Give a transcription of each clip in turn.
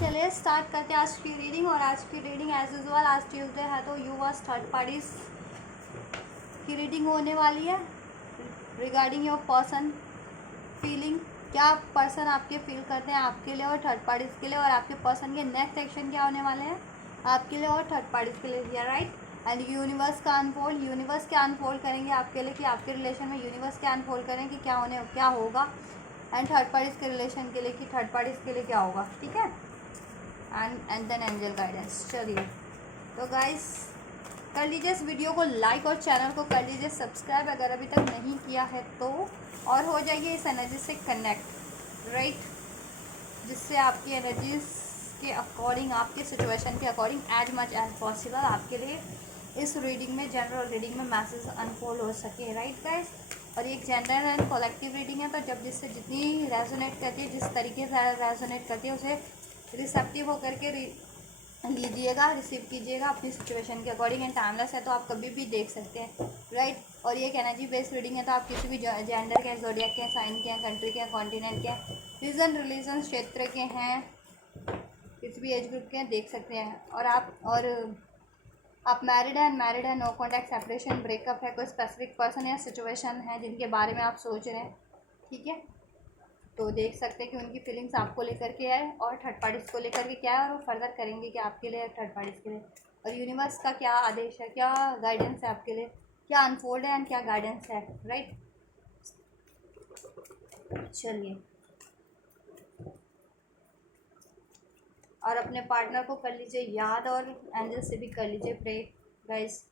चलिए स्टार्ट करते हैं आज की रीडिंग। और आज की रीडिंग एज यूजुअल आज ट्यूसडे है तो यूवर्स थर्ड पार्टीज की रीडिंग होने वाली है रिगार्डिंग योर पर्सन फीलिंग। क्या पर्सन आपके फील करते हैं आपके लिए और थर्ड पार्टीज के लिए, और आपके पर्सन के नेक्स्ट एक्शन क्या होने वाले हैं आपके लिए और थर्ड पार्टीज के लिए, या राइट। एंड यूनिवर्स का अनफोल्ड, यूनिवर्स क्या अनफोल्ड करेंगे आपके लिए कि आपके रिलेशन में यूनिवर्स क्या अनफोल्ड करेंगे कि क्या होगा, एंड थर्ड पार्टीज के रिलेशन के लिए कि थर्ड पार्टीज के लिए क्या होगा, ठीक है। And then angel guidance. चलिए तो गाइस कर लीजिए इस वीडियो को लाइक और चैनल को कर लीजिए सब्सक्राइब अगर अभी तक नहीं किया है तो, और हो जाइए इस एनर्जी से कनेक्ट, राइट, जिससे आपकी एनर्जीज के अकॉर्डिंग, आपके सिचुएशन के according as much as possible आपके लिए इस रीडिंग में, जनरल रीडिंग में मैसेज अनफोल्ड हो सके, राइट गाइस। और ये एक जनरल एंड कलेक्टिव रीडिंग है, तो जब जिससे जितनी रेजोनेट करती है, जिस तरीके से रेजोनेट करती है, उसे रिसेप्टिव होकर के लीजिएगा, रिसीव कीजिएगा अपनी सिचुएशन के अकॉर्डिंग। एंड टाइमलेस है तो आप कभी भी देख सकते हैं, राइट। और ये एक एनर्जी बेस्ड रीडिंग है, तो आप किसी भी जेंडर के, ज़ोडिएक के, साइन के, कंट्री के, कॉन्टिनेंट के, रीजन रिलीजन क्षेत्र के हैं, किसी भी एज ग्रुप के देख सकते हैं। और आप मैरिड है, अनमैरिड है, नो कॉन्टैक्ट, सेपरेशन, ब्रेकअप है, कोई स्पेसिफिक पर्सन या सिचुएशन है जिनके बारे में आप सोच रहे हैं, ठीक है, तो देख सकते हैं कि उनकी फीलिंग्स आपको लेकर के है और थर्ड पार्टीज़ को लेकर के क्या है, और वो फर्दर करेंगे कि आपके लिए थर्ड पार्टीज़ के लिए, और यूनिवर्स का क्या आदेश है, क्या गाइडेंस है आपके लिए, क्या अनफोल्ड है एंड क्या गाइडेंस है, राइट। चलिए और अपने पार्टनर को कर लीजिए याद और एंजल से भी कर लीजिए प्रे गाइस।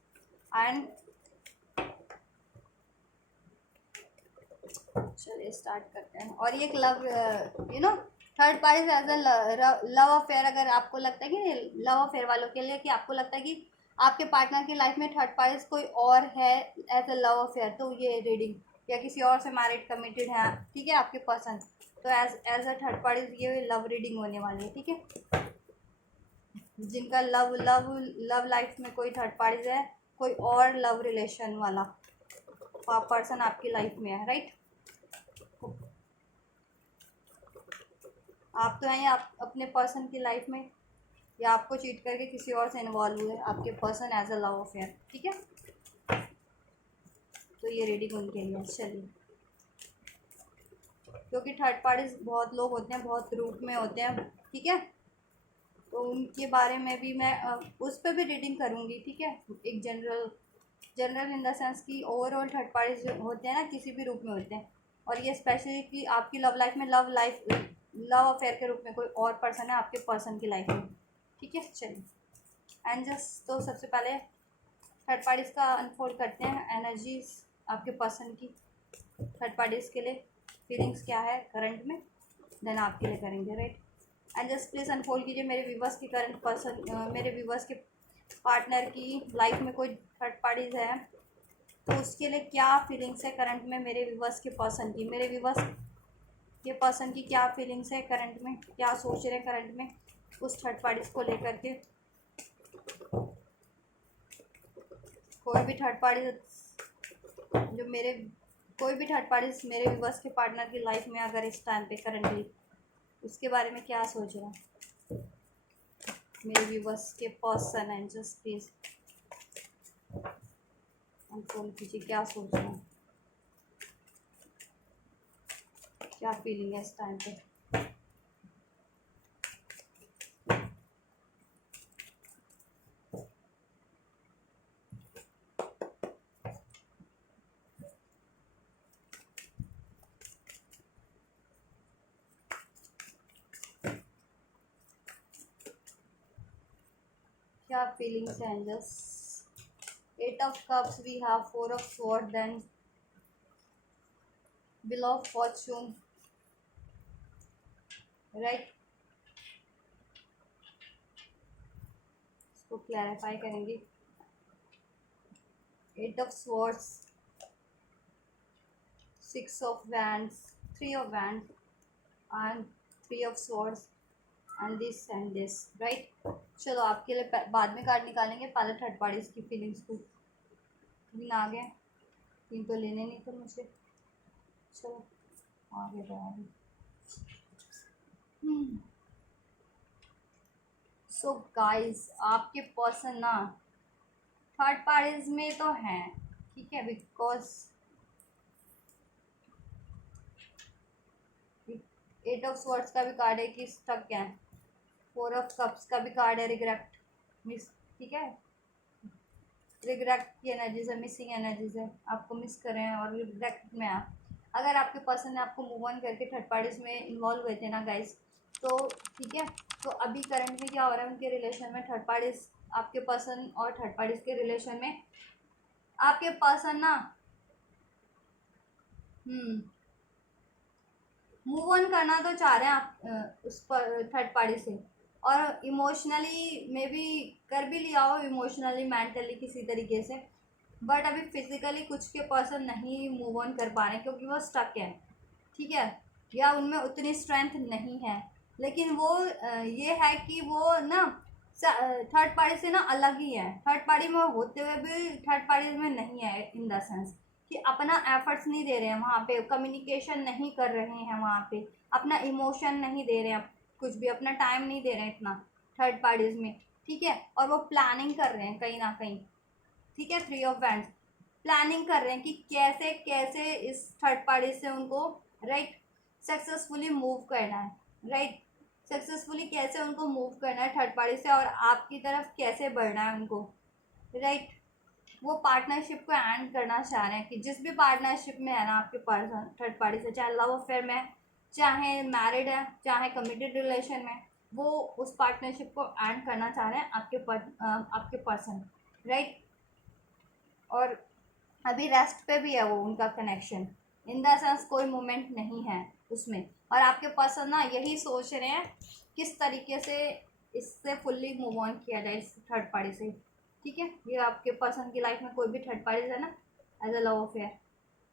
एंड चलिए स्टार्ट करते हैं। और ये एक love third party as a love affair, अगर आपको लगता है कि लव अफेयर वालों के लिए कि आपको लगता है कि आपके पार्टनर की लाइफ में थर्ड पार्टी कोई और है एज अ लव अफेयर, तो ये रीडिंग, या किसी और से मैरिड कमिटेड है, ठीक है, आपके पर्सन, तो एज अ थर्ड पार्टी ये लव रीडिंग होने वाली है, ठीक है। जिनका लव लव लव लाइफ में कोई थर्ड पार्टी है, कोई और लव रिलेशन वाला पर्सन आपकी लाइफ में है, राइट। आप तो हैं आप अपने पर्सन की लाइफ में, या आपको चीट करके किसी और से इन्वॉल्व हुए आपके person as a love affair, ठीक है। तो ये रीडिंग उनके लिए। चलिए, क्योंकि थर्ड पार्टीज बहुत लोग होते हैं, बहुत ग्रुप में होते हैं, ठीक है, तो उनके बारे में भी मैं उस पर भी रीडिंग करूँगी, ठीक है। एक जनरल इन द सेंस कि ओवरऑल थर्ड पार्टीज जो होते हैं ना, किसी भी रूप में होते हैं, और ये स्पेशली कि आपकी लव लाइफ में लव अफेयर के रूप में कोई और पर्सन है आपके पर्सन की लाइफ में, ठीक है। चलिए एंड जस्ट तो सबसे पहले थर्ड पार्टीज़ का अनफोल्ड करते हैं एनर्जीज आपके पर्सन की, थर्ड पार्टीज़ के लिए फीलिंग्स क्या है करंट में, देन आपके लिए करेंगे, right. And just please unfold कीजिए मेरे व्यूवर्स की करंट पर्सन, मेरे व्यूवर्स के पार्टनर की लाइफ में कोई थर्ड पार्टीज़ है तो उसके लिए क्या फीलिंग्स है करंट में, मेरे व्यूवर्स के पर्सन की, मेरे व्यूवर्स के पर्सन की क्या फीलिंग्स है करंट में, क्या सोच रहे हैं करंट में उस थर्ड पार्टीज़ को लेकर के। कोई भी थर्ड पार्टी जो मेरे कोई भी थर्ड पार्टी मेरे व्यूवर्स के पार्टनर की लाइफ में अगर इस टाइम पे करंटली, उसके बारे में क्या सोच रहा है मेरे व्यूवर्स के person, and just please unfold कीजिए क्या सोच रहे हैं, क्या फीलिंग है इस टाइम पे। क्या फीलिंग्स है angels. 8 of cups, we have 4 of swords, then wheel of fortune, right। इसको क्लैरिफाई करेंगे। 8 of swords, 6 of wands, 3 of wands, and 3 of swords, and this, right। चलो आपके लिए बाद में कार्ड निकालेंगे, पहले थर्ड पार्टीज की फीलिंग्स को। 3 आ गए, 3 तो लेने नहीं थे मुझे, चलो आगे बढ़ाएंगे। सो गाइस, आपके पर्सन ना थर्ड पार्टीज में तो हैं, ठीक है, बिकॉज 8 ऑफ स्वॉर्ड्स का भी कार्ड है कि स्टक है, 4 ऑफ कप्स का भी कार्ड है, रिग्रेट मिस, ठीक है, रिग्रेट की एनर्जीज है, मिसिंग एनर्जीज है, आपको मिस कर रहे हैं और रिग्रेट में आप, अगर आपके पर्सन ने आपको मूव ऑन करके थर्ड पार्टीज में इन्वॉल्व हुए थे ना गाइस, तो ठीक है, तो अभी करंट में क्या हो रहा है उनके रिलेशन में, थर्ड पार्टीज, आपके पर्सन और थर्ड पार्टीज के रिलेशन में आपके पर्सन ना मूव ऑन करना तो चाह रहे हैं आप उस पर थर्ड पार्टी से, और इमोशनली मे बी कर भी लिया हो, इमोशनली मेंटली किसी तरीके से, बट अभी फिजिकली कुछ के पर्सन नहीं मूव ऑन कर पा रहे हैं क्योंकि वो स्टक है, ठीक है, या उनमें उतनी स्ट्रेंथ नहीं है, लेकिन वो ये है कि वो ना थर्ड पार्टी से ना अलग ही है, थर्ड पार्टी में होते हुए भी थर्ड पार्टी में नहीं है, इन द सेंस कि अपना एफर्ट्स नहीं दे रहे हैं वहाँ पे, कम्युनिकेशन नहीं कर रहे हैं वहाँ पे, अपना इमोशन नहीं दे रहे हैं, कुछ भी अपना टाइम नहीं दे रहे हैं इतना थर्ड पार्टीज में, ठीक है, और वो प्लानिंग कर रहे हैं कहीं ना कहीं, ठीक है, 3 ऑफ वैंड्स, प्लानिंग कर रहे हैं कि कैसे कैसे इस थर्ड पार्टी से उनको राइट सक्सेसफुली मूव करना है, राइट सक्सेसफुली कैसे उनको मूव करना है थर्ड पार्टी से, और आपकी तरफ कैसे बढ़ना है उनको, राइट वो पार्टनरशिप को एंड करना चाह रहे हैं कि जिस भी पार्टनरशिप में है ना आपके पर्सन थर्ड पार्टी से, चाहे लव अफेयर में, चाहे मैरिड है, चाहे कमिटेड रिलेशन में, वो उस पार्टनरशिप को एंड करना चाह रहे हैं आपके पर्सन, राइट, और अभी रेस्ट पे भी है वो उनका कनेक्शन, इन द सेंस कोई मोमेंट नहीं है उसमें, और आपके पर्सन ना यही सोच रहे हैं किस तरीके से इससे फुल्ली मूव ऑन किया जाए इस थर्ड पार्टी से, ठीक है, ये आपके पर्सन की लाइफ में कोई भी थर्ड पार्टी है ना, एज अ लव अफेयर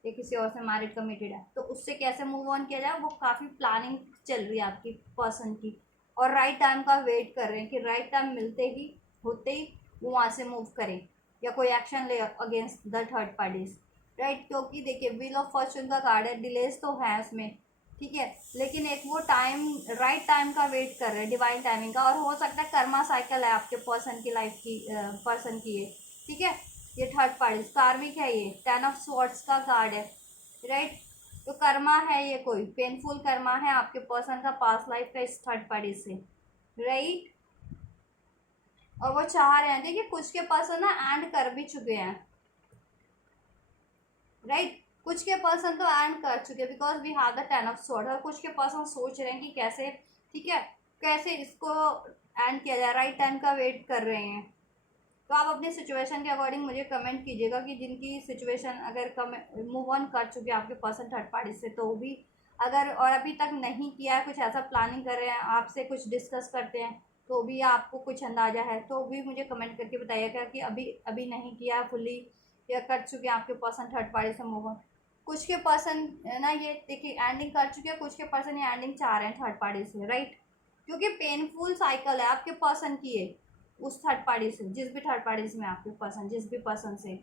या किसी और से मैरिड कमिटेड है, तो उससे कैसे मूव ऑन किया जाए वो काफ़ी प्लानिंग चल रही है आपकी पर्सन की, और राइट टाइम का वेट कर रहे हैं कि राइट टाइम मिलते ही होते ही वो वहाँ से मूव करें या कोई एक्शन ले against the third parties, right, क्योंकि देखिए व्हील ऑफ फॉर्चून का कार्ड है, डिलेज तो है उसमें, ठीक है, लेकिन एक वो टाइम राइट टाइम का वेट कर रहे हैं, डिवाइन टाइमिंग का, और हो सकता है कर्मा साइकिल है आपके पर्सन की लाइफ की, पर्सन की ये, ठीक है, ये थर्ड पार्टी कार्मिक है, ये 10 ऑफ स्वॉर्ड्स का कार्ड है, राइट, तो कर्मा है, ये कोई पेनफुल कर्मा है आपके पर्सन का पास्ट लाइफ का इस थर्ड पार्टी से, राइट, और वो चाह रहे हैं, देखिए कुछ के पर्सन ना एंड कर भी चुके हैं, राइट, कुछ के पर्सन तो एंड कर चुके हैं because we have the 10 of sword, और कुछ के पर्सन सोच रहे हैं कि कैसे, ठीक है, कैसे इसको एंड किया जाए, राइट टाइम का वेट कर रहे हैं, तो आप अपनी सिचुएशन के अकॉर्डिंग मुझे कमेंट कीजिएगा कि जिनकी सिचुएशन अगर मूव ऑन कर चुके हैं आपके पर्सन थर्ड पार्टी से, तो भी अगर और अभी तक नहीं किया है, कुछ ऐसा प्लानिंग कर रहे हैं, आपसे कुछ डिस्कस करते हैं, तो भी आपको कुछ अंदाजा है तो भी मुझे कमेंट करके बताइएगा कि अभी अभी नहीं किया फुल्ली या कर चुके हैं आपके पर्सन थर्ड पार्टी से मूव ऑन, कुछ के पर्सन ना ये देखिए एंडिंग कर चुके हैं, कुछ के पर्सन ये एंडिंग चाह रहे हैं थर्ड पार्टी से, राइट, क्योंकि पेनफुल साइकिल है आपके पर्सन की ये उस थर्ड पार्टी से, जिस भी थर्ड पार्टीज में आपके पर्सन जिस भी पर्सन से,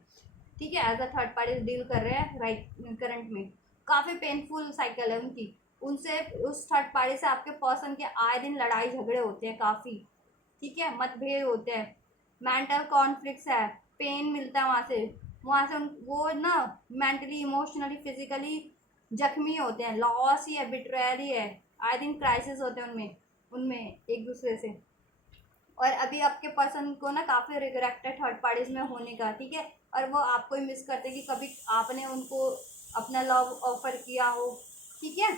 ठीक है, as a third party deal कर रहे हैं राइट करंट में, काफ़ी पेनफुल साइकिल है उनकी, उनसे उस थर्ड पार्टी से आपके पर्सन के आए दिन लड़ाई झगड़े होते हैं काफ़ी, ठीक है, मतभेद होते हैं, मेंटल कॉन्फ्लिक्ट्स है, पेन मिलता है वहाँ से वो ना मेंटली इमोशनली फिजिकली जख्मी होते हैं, लॉस ही है, बिट्रेयल ही है, आए दिन क्राइसिस होते हैं उनमें उनमें एक दूसरे से, और अभी आपके पर्सन को ना काफ़ी रिग्रेट है थर्ड पार्टीज में होने का, ठीक है, और वो आपको ही मिस करते हैं कि कभी आपने उनको अपना लव ऑफर किया हो, ठीक है,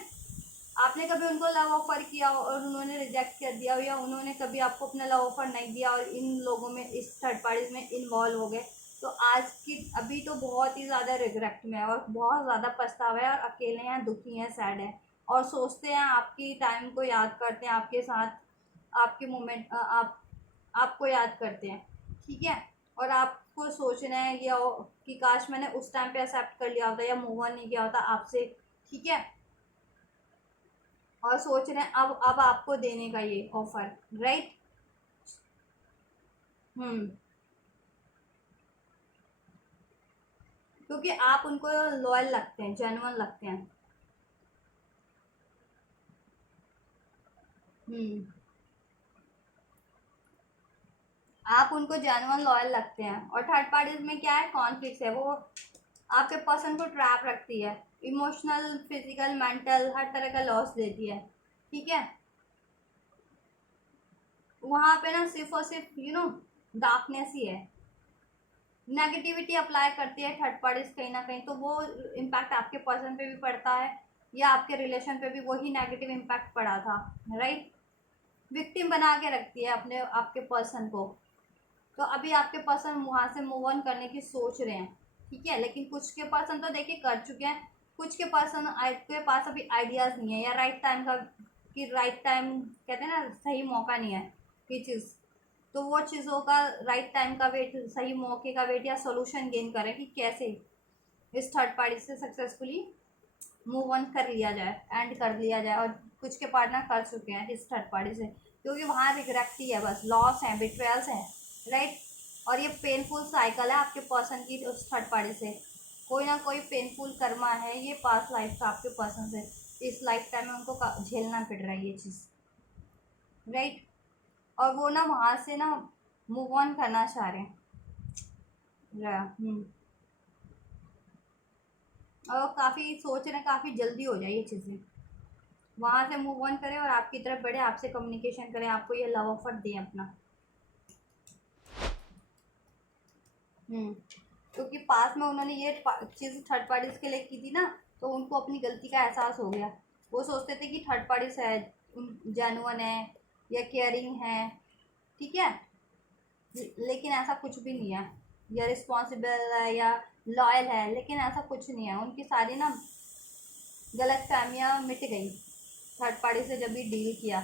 आपने कभी उनको लव ऑफर किया हो और उन्होंने रिजेक्ट कर दिया हो, या उन्होंने कभी आपको अपना लव ऑफर नहीं दिया और इन लोगों में इस थर्ड पार्टीज में इन्वॉल्व हो गए, तो आज की अभी तो बहुत ही ज़्यादा रिग्रेट में है और बहुत ज़्यादा पछतावा है, और अकेले हैं, दुखी हैं, सैड हैं, और सोचते हैं आपकी टाइम को याद करते हैं, आपके साथ आपके मोमेंट आपको याद करते हैं, ठीक है, और आपको सोचना है कि काश मैंने उस टाइम पे एक्सेप्ट कर लिया होता या मूव ऑन नहीं किया होता आपसे, ठीक है, और सोच रहे हैं अब आपको देने का ये ऑफर, राइट, हम्म, क्योंकि आप उनको लॉयल लगते हैं, जेन्युइन लगते हैं, हम्म, आप उनको जेन्युइन लॉयल लगते हैं। और थर्ड पार्टीज में क्या है, कॉन्फ्लिक्ट है, वो आपके पर्सन को ट्रैप रखती है, इमोशनल, फिजिकल, मेंटल, हर तरह का लॉस देती है। ठीक है, वहाँ पे ना सिर्फ और सिर्फ डार्कनेस ही है, नेगेटिविटी अप्लाई करती है थर्ड पार्टीज कहीं ना कहीं। तो वो इम्पैक्ट आपके पर्सन पे भी पड़ता है या आपके रिलेशन पे भी वही नेगेटिव इम्पैक्ट पड़ा था, राइट। विक्टिम बना के रखती है अपने आपके पर्सन को। तो अभी आपके पर्सन वहाँ से मूव ऑन करने की सोच रहे हैं, ठीक है। लेकिन कुछ के पर्सन तो देखिए कर चुके हैं, कुछ के पर्सन के पास अभी आइडियाज़ नहीं है, या राइट टाइम का, कि राइट टाइम कहते हैं ना, सही मौका नहीं है ये चीज़। तो वो चीज़ों का राइट टाइम का वेट, सही मौके का वेट, या सोल्यूशन गेन करें कि कैसे इस थर्ड पार्टी से सक्सेसफुली मूव ऑन कर लिया जाए, एंड कर लिया जाए। और कुछ के पार्टनर कर चुके हैं इस थर्ड पार्टी से, क्योंकि वहाँ रिग्रेट ही है, बस लॉस है, बिट्रेयल्स है, राइट। और ये पेनफुल साइकिल है आपके पर्सन की उस थर्ड पार्टी से, कोई ना कोई पेनफुल कर्मा है ये पास्ट लाइफ का आपके पर्सन से, इस लाइफ टाइम में उनको झेलना पड़ रहा है ये चीज़, राइट। और वो ना वहाँ से ना मूव ऑन करना चाह रहे हैं। और काफ़ी सोच रहे हैं काफ़ी जल्दी हो जाए ये चीज़ें, वहाँ से मूव ऑन करें और आपकी तरफ बढ़े, आपसे कम्युनिकेशन करें, आपको ये लव ऑफर दें अपना। क्योंकि पास में उन्होंने ये चीज़ थर्ड पार्टीज के लिए की थी ना, तो उनको अपनी गलती का एहसास हो गया। वो सोचते थे कि थर्ड पार्टीज है, जेन्युइन है या केयरिंग है, ठीक है। लेकिन ऐसा कुछ भी नहीं है, या रिस्पॉन्सिबल है या लॉयल है, लेकिन ऐसा कुछ नहीं है। उनकी सारी ना गलत फहमियाँ मिट गई थर्ड पार्टी से जब भी डील किया,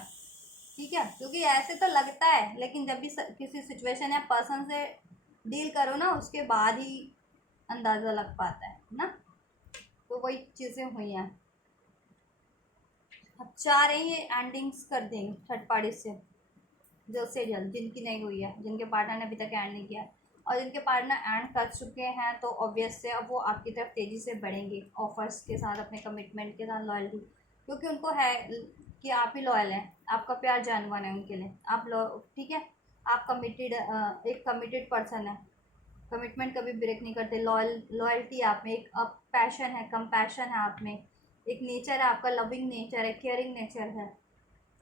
ठीक है। क्योंकि ऐसे तो लगता है, लेकिन जब भी किसी सिचुएशन या पर्सन से डील करो ना, उसके बाद ही अंदाज़ा लग पाता है ना। तो वही चीज़ें हुई हैं। अब चाह रहे हैं एंडिंग्स कर देंगे थर्ड पार्टी से जल्द से जल्द, जिनकी नहीं हुई है, जिनके पार्टनर ने अभी तक एंड नहीं किया है। और जिनके पार्टनर एंड कर चुके हैं तो ऑब्वियस से अब वो आपकी तरफ तेज़ी से बढ़ेंगे, ऑफर्स के साथ, अपने कमिटमेंट के साथ, लॉयल्टी, क्योंकि उनको है कि आप ही लॉयल हैं, आपका प्यार जानवर है उनके लिए, आप ठीक है। आप कमिटेड, एक कमिटेड पर्सन है, कमिटमेंट कभी ब्रेक नहीं करते, लॉयल्टी आप में, एक पैशन है, कंपैशन है आप में, एक नेचर है आपका, लविंग नेचर है, केयरिंग नेचर है,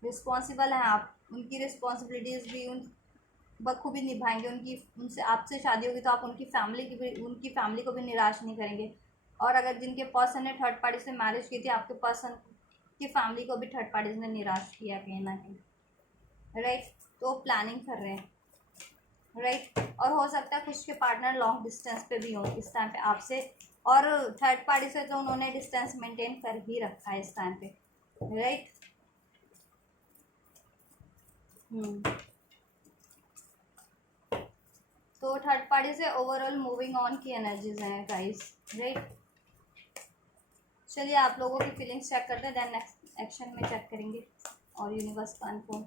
रिस्पॉन्सिबल हैं आप, उनकी रिस्पॉन्सिबिलिटीज़ भी उन बखूबी निभाएंगे। उनकी, उनसे आपसे शादी होगी तो आप उनकी फैमिली की भी, उनकी फैमिली को भी निराश नहीं करेंगे। और अगर जिनके पर्सन ने थर्ड पार्टी से मैरिज की थी, आपके पर्सन की फैमिली को भी थर्ड पार्टीज ने निराश किया कहीं ना कहीं, राइट। तो प्लानिंग कर रहे हैं, राइट। और हो सकता है कुछ के पार्टनर लॉन्ग डिस्टेंस पे भी हों इस टाइम पे आपसे, और थर्ड पार्टी से तो उन्होंने डिस्टेंस मेंटेन कर ही रखा है इस टाइम पे, राइट। तो थर्ड पार्टी से ओवरऑल मूविंग ऑन की एनर्जीज हैं गाइस, राइट। चलिए आप लोगों की फीलिंग्स चेक करते हैं, देन नेक्स्ट एक्शन में चेक करेंगे और यूनिवर्स का अनफोल्ड।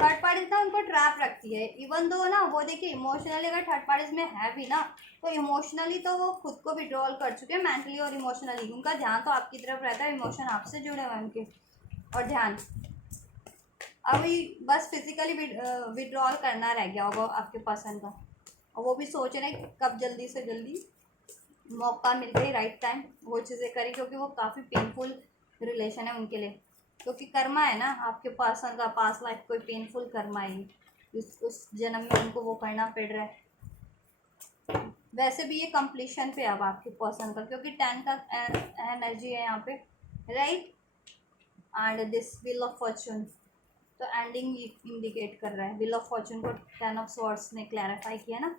थर्ड पार्टीज ना उनको ट्रैप रखती है, इवन दो ना वो देखिए इमोशनली अगर थर्ड पार्टीज में है भी ना, तो इमोशनली तो वो खुद को विड्रॉल कर चुके हैं, मेंटली और इमोशनली उनका ध्यान तो आपकी तरफ रहता है, इमोशन आपसे जुड़े हुए हैं उनके, और ध्यान अभी बस फिजिकली विड्रॉल करना रह गया होगा आपके पर्सन का। और वो भी सोच रहे हैं कब जल्दी से जल्दी मौका मिल गई, राइट टाइम वो चीज़ें करें, क्योंकि वो काफ़ी पेनफुल रिलेशन है उनके लिए, क्योंकि कर्मा है ना आपके पर्सन का, पास लाइफ कोई पेनफुल कर्मा है, उस जन्म में उनको वो करना पड़ रहा है। वैसे भी ये कंप्लीशन पे अब आपके पर्सन का, क्योंकि 10 का एनर्जी है यहाँ पे, right. And this wheel of Fortune तो एंडिंग इंडिकेट कर रहा है, व्हील ऑफ फॉर्चून को 10 ऑफ स्वॉर्ड्स ने क्लैरिफाई किया ना।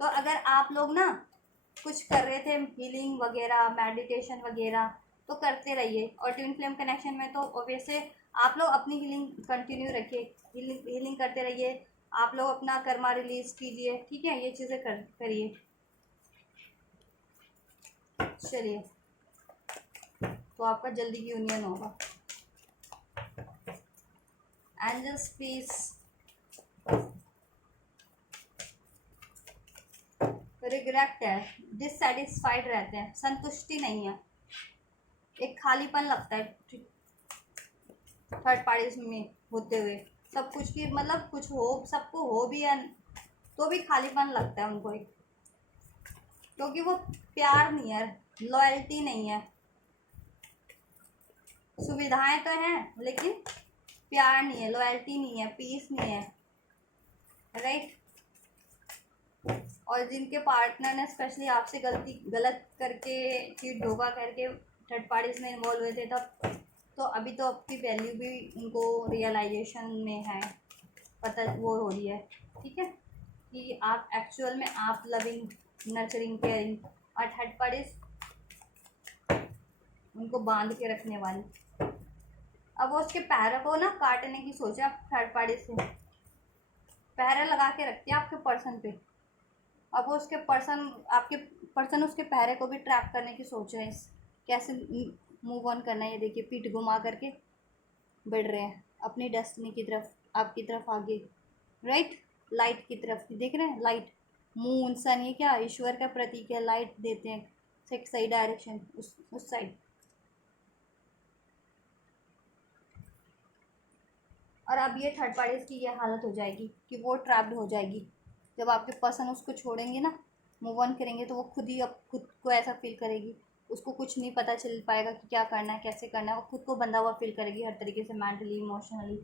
तो अगर आप लोग ना कुछ कर रहे थे, हीलिंग वगैरह, मेडिटेशन वगैरह, तो करते रहिए। और ट्विन फ्लेम कनेक्शन में तो ऑब्वियसली आप लोग अपनी हीलिंग कंटिन्यू रखिए, हीलिंग करते रहिए, आप लोग अपना कर्मा रिलीज कीजिए, ठीक है। ये चीज़ें करिए। चलिए, तो आपका जल्दी यूनियन होगा। एंजल्स पीस, रिग्रेट है, डिससेटिस्फाइड रहते हैं, संतुष्टि नहीं है, एक खालीपन लगता है थर्ड पार्टीज में होते हुए, सब कुछ की मतलब कुछ हो, सबको हो भी या तो भी खालीपन लगता है उनको एक, क्योंकि वो प्यार नहीं है, लॉयल्टी नहीं है। सुविधाएं तो हैं लेकिन प्यार नहीं है, लॉयल्टी नहीं है, पीस नहीं है, राइट। और जिनके पार्टनर ने स्पेशली आपसे गलत करके, चीट धोखा करके थर्ड पार्टीज में इन्वॉल्व हुए थे तब, तो अभी तो आपकी वैल्यू भी उनको रियलाइजेशन में है, पता वो हो रही है, ठीक है, कि आप एक्चुअल में आप लविंग, नर्चरिंग, केयरिंग, और थर्ड पार्टीज उनको बांध के रखने वाली। अब वो उसके पैरों को ना काटने की सोचे, आप थर्ड पार्टी से पैर लगा के रखती है आपके पर्सन पे। अब वो उसके पर्सन, आपके पर्सन उसके पैरे को भी ट्रैप करने की सोच रहे हैं, कैसे मूव ऑन करना है। ये देखिए पीठ घुमा करके बढ़ रहे हैं अपनी डेस्टिनी की तरफ, आपकी तरफ आगे, राइट, लाइट की तरफ। देख रहे हैं लाइट, मून, सन, ये क्या ईश्वर का प्रतीक है, लाइट देते हैं एक सही डायरेक्शन उस साइड। और अब ये थर्ड पार्टीज की ये हालत हो जाएगी कि वो ट्रैप्ड हो जाएगी। जब आपके पर्सन उसको छोड़ेंगे ना, मूव ऑन करेंगे, तो वो खुद ही अब खुद को ऐसा फील करेगी, उसको कुछ नहीं पता चल पाएगा कि क्या करना है, कैसे करना है। वो खुद को बंधा हुआ फील करेगी हर तरीके से, मेंटली, इमोशनली,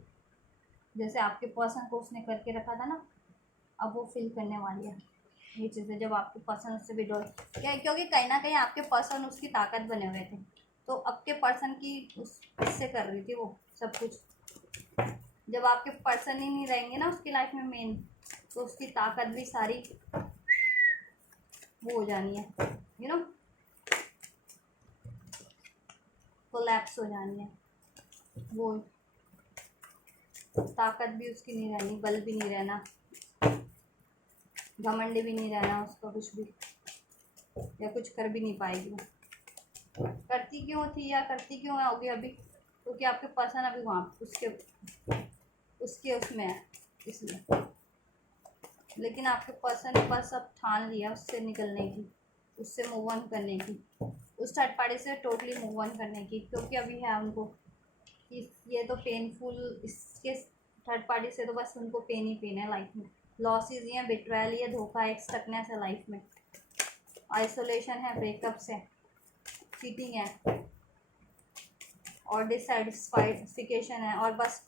जैसे आपके पर्सन को उसने करके रखा था ना, अब वो फील करने वाली है ये चीज़ें जब आपके पर्सन उससे विड्रॉल। क्या, क्योंकि कहीं ना कहीं आपके पर्सन उसकी ताकत बने हुए थे, तो आपके पर्सन की उससे कर रही थी वो सब कुछ। जब आपके पर्सन ही नहीं रहेंगे ना उसकी लाइफ में मेन, तो उसकी ताकत भी सारी वो हो जानी है, यू नो, कोलैप्स हो जानी है। वो ताकत भी उसकी नहीं रहनी, बल भी नहीं रहना, घमंड भी नहीं रहना उसका कुछ भी, या कुछ कर भी नहीं पाएगी वो। करती क्यों थी या करती क्यों होगी अभी, क्योंकि आपके पर्सन अभी वहाँ उसके उसके उसमें है इसलिए। लेकिन आपके पर्सन ने बस अब ठान लिया उससे निकलने की, उससे मूव ऑन करने की, उस थर्ड पार्टी से टोटली मूव ऑन करने की, क्योंकि अभी है उनको कि ये तो पेनफुल, इसके थर्ड पार्टी से तो बस उनको पेन ही पेन है लाइफ में। लॉसेस ही है, बिट्रायल ही है, धोखा है, स्टकनेस है लाइफ में, आइसोलेशन है, ब्रेकअप्स है, चीटिंग है, और डिससेटिस्फाइडिफिकेशन है, और बस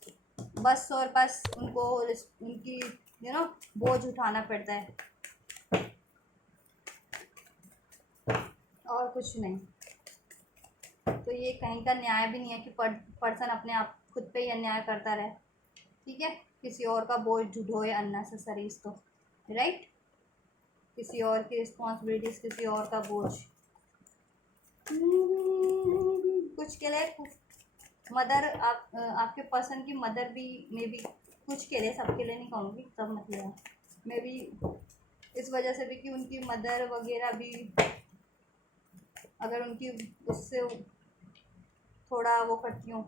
बस और बस उनको उनकी बोझ उठाना पड़ता है, और कुछ नहीं। तो ये कहीं का न्याय भी नहीं है कि पर्सन अपने आप खुद पे ही अन्याय करता रहे, ठीक है, किसी और का बोझ ढोए अननेसेसरी, तो राइट, किसी और की रिस्पॉन्सिबिलिटीज, किसी और का बोझ। कुछ के लिए मदर, आपके पर्सन की मदर भी मे बी, कुछ के लिए, सबके लिए नहीं कहूँगी, सब मतलब मे बी इस वजह से भी कि उनकी मदर वगैरह भी अगर उनकी उससे थोड़ा वो करती हूँ,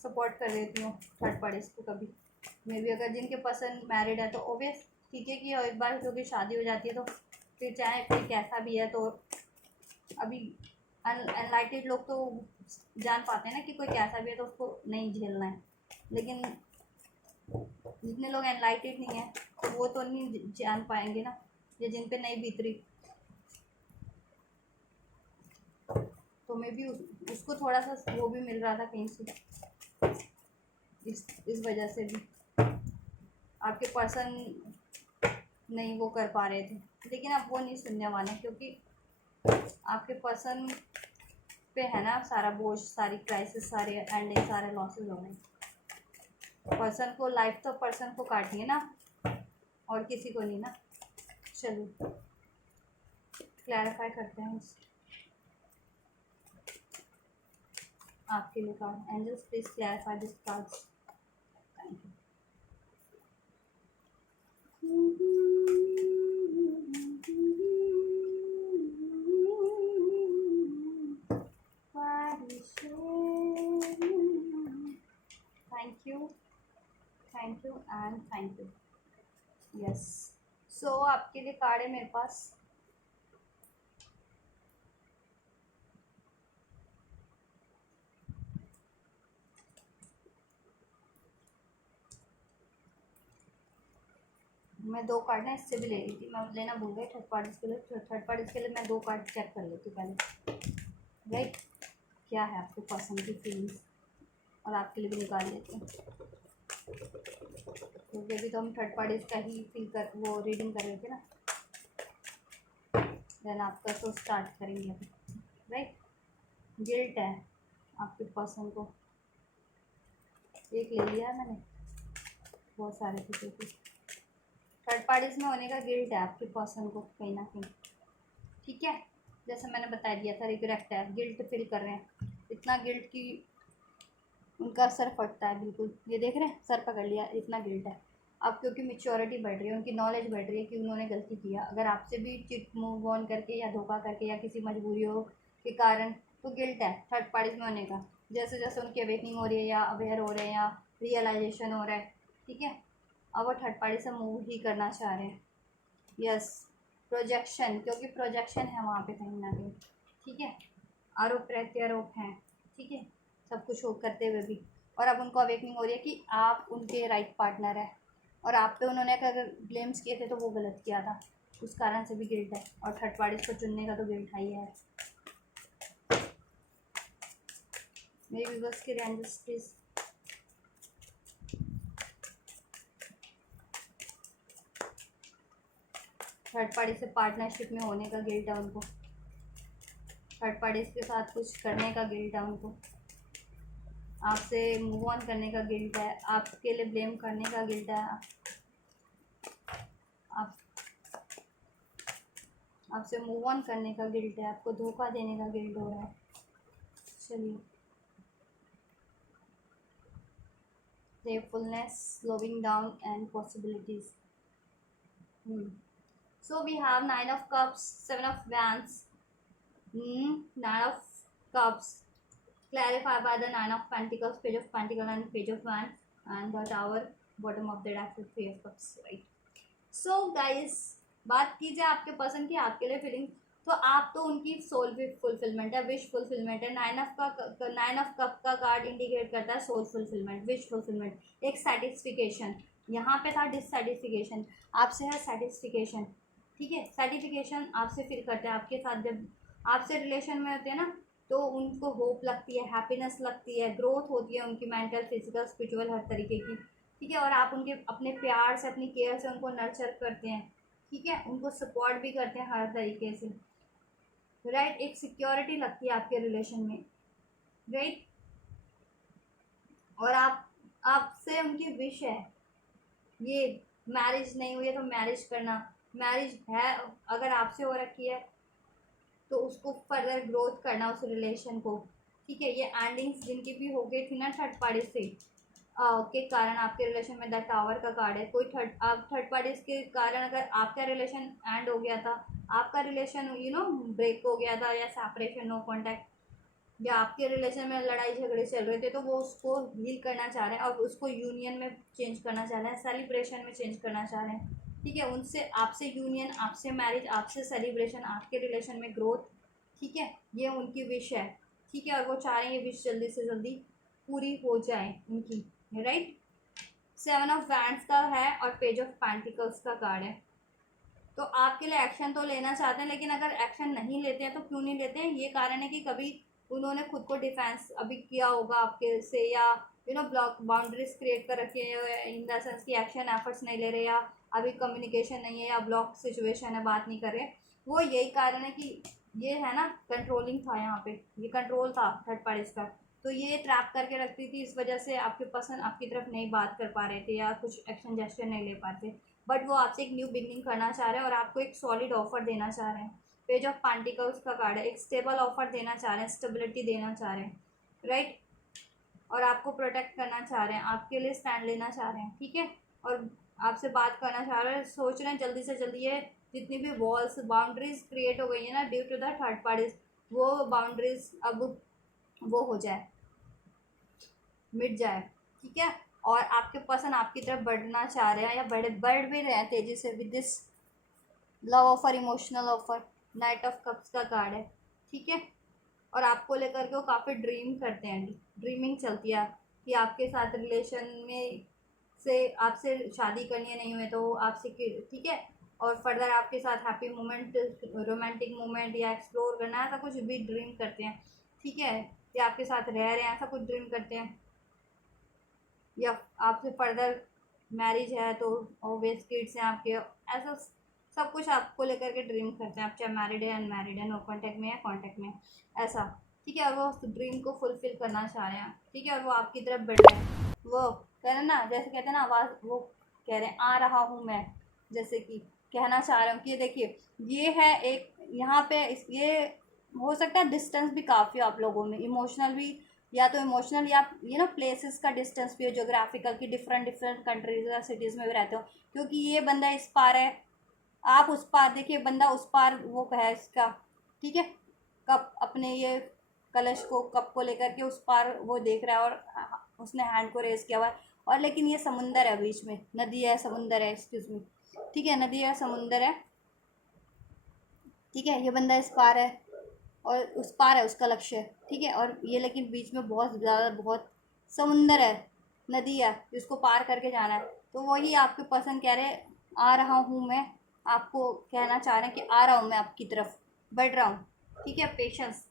सपोर्ट कर देती हूँ थर्ड पार्टीज को कभी, मे बी अगर जिनके पर्सन मैरिड है तो ओबियस ठीक है कि एक बार जो कि शादी हो जाती है तो फिर चाहे कोई कैसा भी है, तो अभी अनलाइटेड लोग तो जान पाते हैं ना कि कोई कैसा भी है तो उसको नहीं झेलना है, लेकिन जितने लोग एनलाइटेड नहीं है तो वो तो नहीं जान पाएंगे ना, या जिन पे नहीं बीत रही, तो मे बी उसको थोड़ा सा वो भी मिल रहा था कहीं से, इस वजह से भी आपके पर्सन नहीं वो कर पा रहे थे। लेकिन अब वो नहीं सुनने वाले, क्योंकि आपके पर्सन पे है ना सारा बोझ, सारी क्राइसिस, सारे एंडिंग, सारे लॉसेस हो गए। पर्सन को, लाइफ तो पर्सन को काटनी है ना, और किसी को नहीं ना। चलिए क्लैरिफाई करते हैं आपके लिए card. Angels please clarify this cards, thank you, thank you and thank you. Yes, so आपके लिए कार्ड है मेरे पास, मैं 2 कार्ड ना इससे भी ले रही थी, मैं लेना भूल गई थर्ड पार्टीज के लिए। थर्ड पार्टीज के लिए मैं 2 कार्ड चेक कर लेती हूँ पहले, राइट। क्या है आपको पसंद की फीलिंग्स, और आपके लिए भी निकाल लेती हूँ, क्योंकि अभी तो हम थर्ड पार्टीज का ही फील कर वो रीडिंग कर रहे थे ना। देन आपका तो स्टार्ट करेंगे अभी, राइट। गिल्ट है आपके पर्सन को, एक ले लिया मैंने, बहुत सारे थे क्योंकि थर्ड पार्टीज में होने का गिल्ट है आपके पर्सन को कहीं ना कहीं, ठीक है। जैसे मैंने बता दिया था, रिग्रेट है, गिल्ट फील कर रहे हैं, इतना गिल्ट की उनका सर फटता है बिल्कुल। ये देख रहे हैं, सर पकड़ लिया, इतना गिल्ट है अब, क्योंकि मेच्योरिटी बढ़ रही है, उनकी नॉलेज बढ़ रही है कि उन्होंने गलती किया। अगर आपसे भी चिट मूव ऑन करके या धोखा करके या किसी मजबूरियों के कारण, तो गिल्ट है थर्ड पार्टीज में होने का। जैसे जैसे उनकी अवेकनिंग हो रही है या अवेयर हो रहे हैं या रियलाइजेशन हो रहा है, ठीक है, अब वो थर्ड पार्टी से मूव ही करना चाह रहे हैं। यस, प्रोजेक्शन, क्योंकि प्रोजेक्शन है वहाँ पे कहीं ना कहीं, ठीक है। आरोप प्रत्यारोप हैं, ठीक है, सब कुछ हो करते हुए भी। और अब उनको अवेकनिंग हो रही है कि आप उनके राइट पार्टनर है, और आप पे उन्होंने अगर ब्लेम्स किए थे तो वो गलत किया था, उस कारण से भी गिल्ट है। और थर्ड पार्टीज को चुनने का तो गिल्ट ही है। मेरी व्यूअर्स के रेंजर्स प्लीज, थर्ड पार्टी से पार्टनरशिप में होने का गिल्ट है उनको, थर्ड पार्टीज के साथ कुछ करने का गिल्ट है उनको, आपसे मूव ऑन करने का गिल्ट है, आपके लिए ब्लेम करने का गिल्ट है, आप आपसे मूव ऑन करने का गिल्ट है, आपको धोखा देने का गिल्ट हो रहा है। चलिए, playfulness, slowing down and possibilities. So we have 9 of cups, 7 of wands, 9 of cups, clarified by the 9 of pentacles, page of pentacles and page of wands, and the tower, bottom of the deck with 3 of cups, right. So guys, बात कीजिए आपके person की, आपके लिए feeling, तो आप तो उनकी सोल फुलफिलमेंट है, विश फुलफिलमेंट है। 9 ऑफ कप का कार्ड इंडिकेट करता है सोल फुलफिलमेंट, विश फुलफिलमेंट, एक सेटिस्फिकेशन। यहाँ पे था डिससेटिस्फिकेशन, आपसे है सेटिस्फिकेशन, ठीक है। सेटिस्फिकेशन आपसे फील करते हैं, आपके साथ जब आपसे रिलेशन में होते हैं ना, तो उनको होप लगती है, हैप्पीनेस लगती है, ग्रोथ होती है उनकी, मेंटल, फिजिकल, स्पिरिचुअल, हर तरीके की, ठीक है। और आप उनके अपने प्यार से, अपनी केयर से उनको नर्चर करते हैं, ठीक है, उनको सपोर्ट भी करते हैं हर तरीके से, राइट। एक सिक्योरिटी लगती है आपके रिलेशन में, राइट। और आपसे उनकी विश है, ये मैरिज नहीं हुई है तो मैरिज करना, मैरिज है अगर आपसे हो रखी है तो उसको फर्दर ग्रोथ करना उस रिलेशन को, ठीक है। ये एंडिंग्स जिनकी भी हो गई थी ना थर्ड पार्टी से के कारण आपके रिलेशन में, द टावर का कार्ड है, कोई थर्ड पार्टीज के कारण अगर आपका रिलेशन एंड हो गया था, आपका रिलेशन ब्रेक हो गया था, या सेपरेशन, नो कांटेक्ट, या आपके रिलेशन में लड़ाई झगड़े चल रहे थे, तो वो उसको हील करना चाह रहे हैं और उसको यूनियन में चेंज करना चाह रहे हैं, सेलिब्रेशन में चेंज करना चाह रहे हैं, ठीक है। उनसे आपसे यूनियन, आपसे मैरिज, आपसे सेलिब्रेशन, आपके रिलेशन में ग्रोथ, ठीक है, ये उनकी विश है, ठीक है। और वो चाह रहे हैं ये विश जल्दी से जल्दी पूरी हो जाए उनकी, राइट। 7 ऑफ वैंड्स का है और पेज ऑफ पेंटिकल्स का कार्ड है। तो आपके लिए एक्शन तो लेना चाहते हैं, लेकिन अगर एक्शन नहीं लेते हैं तो क्यों नहीं लेते हैं, ये कारण है कि कभी उन्होंने खुद को डिफेंस अभी किया होगा आपके से, या ब्लॉक बाउंड्रीज क्रिएट कर रखी है, इन द सेंस की एक्शन एफर्ट्स नहीं ले रहे, या अभी कम्युनिकेशन नहीं है, या ब्लॉक सिचुएशन है, बात नहीं कर रहे। वो यही कारण है कि ये है ना, कंट्रोलिंग था यहाँ पे, ये कंट्रोल था थर्ड पार्टीज का, तो ये ट्रैप करके रखती थी, इस वजह से आपके पर्सन आपकी तरफ नहीं बात कर पा रहे थे या कुछ एक्शन जेस्चर नहीं ले पाते। बट वो आपसे एक न्यू बिगनिंग करना चाह रहे हैं और आपको एक सॉलिड ऑफर देना चाह रहे हैं। पेज ऑफ पेंटिकल्स का कार्ड है, एक स्टेबल ऑफर देना चाह रहे हैं, स्टेबिलिटी देना चाह रहे हैं, राइट। और आपको प्रोटेक्ट करना चाह रहे हैं, आपके लिए स्टैंड लेना चाह रहे हैं, ठीक है। और आपसे बात करना चाह रहे हैं, सोच रहे हैं जल्दी से जल्दी ये जितनी भी वॉल्स, बाउंड्रीज क्रिएट हो गई है ना due to the third parties, वो बाउंड्रीज अब वो हो जाए, मिट जाए, ठीक है। और आपके पर्सन आपकी तरफ बढ़ना चाह रहे हैं या बढ़ भी रहे हैं तेजी से, with this love offer, emotional offer, night of cups का कार्ड है, ठीक है। और आपको लेकर के वो काफ़ी ड्रीम करते हैं, ड्रीमिंग चलती है कि आपके साथ रिलेशन में से आपसे शादी करनी है, नहीं हुए तो आपसे, ठीक है, और फर्दर आपके साथ हैप्पी मोमेंट, रोमांटिक मोमेंट या एक्सप्लोर करना है, ऐसा कुछ भी ड्रीम करते हैं, ठीक है, या आपके साथ रह रहे हैं ऐसा कुछ ड्रीम करते हैं, या आपसे फर्दर मैरिज है तो ऑब्वियस किड्स हैं आपके, ऐसा सब कुछ आपको लेकर के ड्रीम करते हैं, आप चाहे मैरिड है अनमैरिड है, नो कॉन्टैक्ट में है कॉन्टैक्ट में, ऐसा, ठीक है, और वो उस ड्रीम को फुलफिल करना चाह रहे हैं, ठीक है, और वो आपकी तरफ बढ़ रहे हैं, वो कह रहे हैं ना, जैसे कहते हैं ना आवाज़, वो कह रहे हैं आ रहा हूँ मैं, जैसे कि कहना चाह रहे हूँ कि ये देखिए, ये है एक यहाँ पे ये हो सकता है डिस्टेंस भी काफ़ी आप लोगों में, इमोशनल भी, या तो इमोशनल या प्लेसेस का डिस्टेंस भी हो, जोग्राफिकल की डिफरेंट डिफरेंट कंट्रीज या सिटीज़ में भी रहते हो, क्योंकि ये बंदा इस पार है, आप उस पार, देखिए बंदा उस पार वो है इसका, ठीक है, कप अपने ये कलश को, कप को लेकर के उस पार वो देख रहा है, और उसने हैंड को रेस किया हुआ है, और लेकिन ये समुंदर है बीच में, नदी है समुंदर है, एक्सक्यूज मी, ठीक है, नदी है समुंदर है, ठीक है, ये बंदा इस पार है और उस पार है उसका लक्ष्य, ठीक है, और ये लेकिन बीच में बहुत ज़्यादा, बहुत समुंदर है, नदी है जिसको पार करके जाना है, तो वही आपके पर्सन कह रहे आ रहा हूँ मैं, आपको कहना चाह रहे हैं कि आ रहा हूँ मैं आपकी तरफ, बढ़ रहा हूँ, ठीक है, पेशेंस,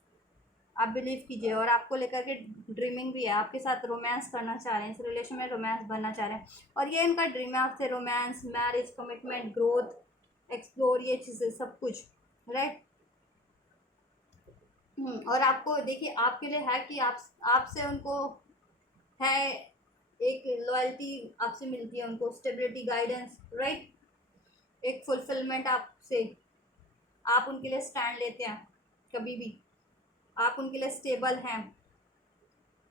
आप बिलीव कीजिए, और आपको लेकर के ड्रीमिंग भी है, आपके साथ रोमांस करना चाह रहे हैं, इस रिलेशन में रोमांस बनना चाह रहे हैं, और ये इनका ड्रीम है आपसे, romance, marriage, commitment, growth, explore, ये चीज़ें सब कुछ, राइट। और आपको देखिए आपके लिए है कि आप, आपसे उनको है एक लॉयल्टी आपसे मिलती है, उनको स्टेबिलिटी, गाइडेंस, राइट, एक फुलफिलमेंट आपसे, आप उनके लिए स्टैंड लेते हैं कभी भी, आप उनके लिए स्टेबल हैं,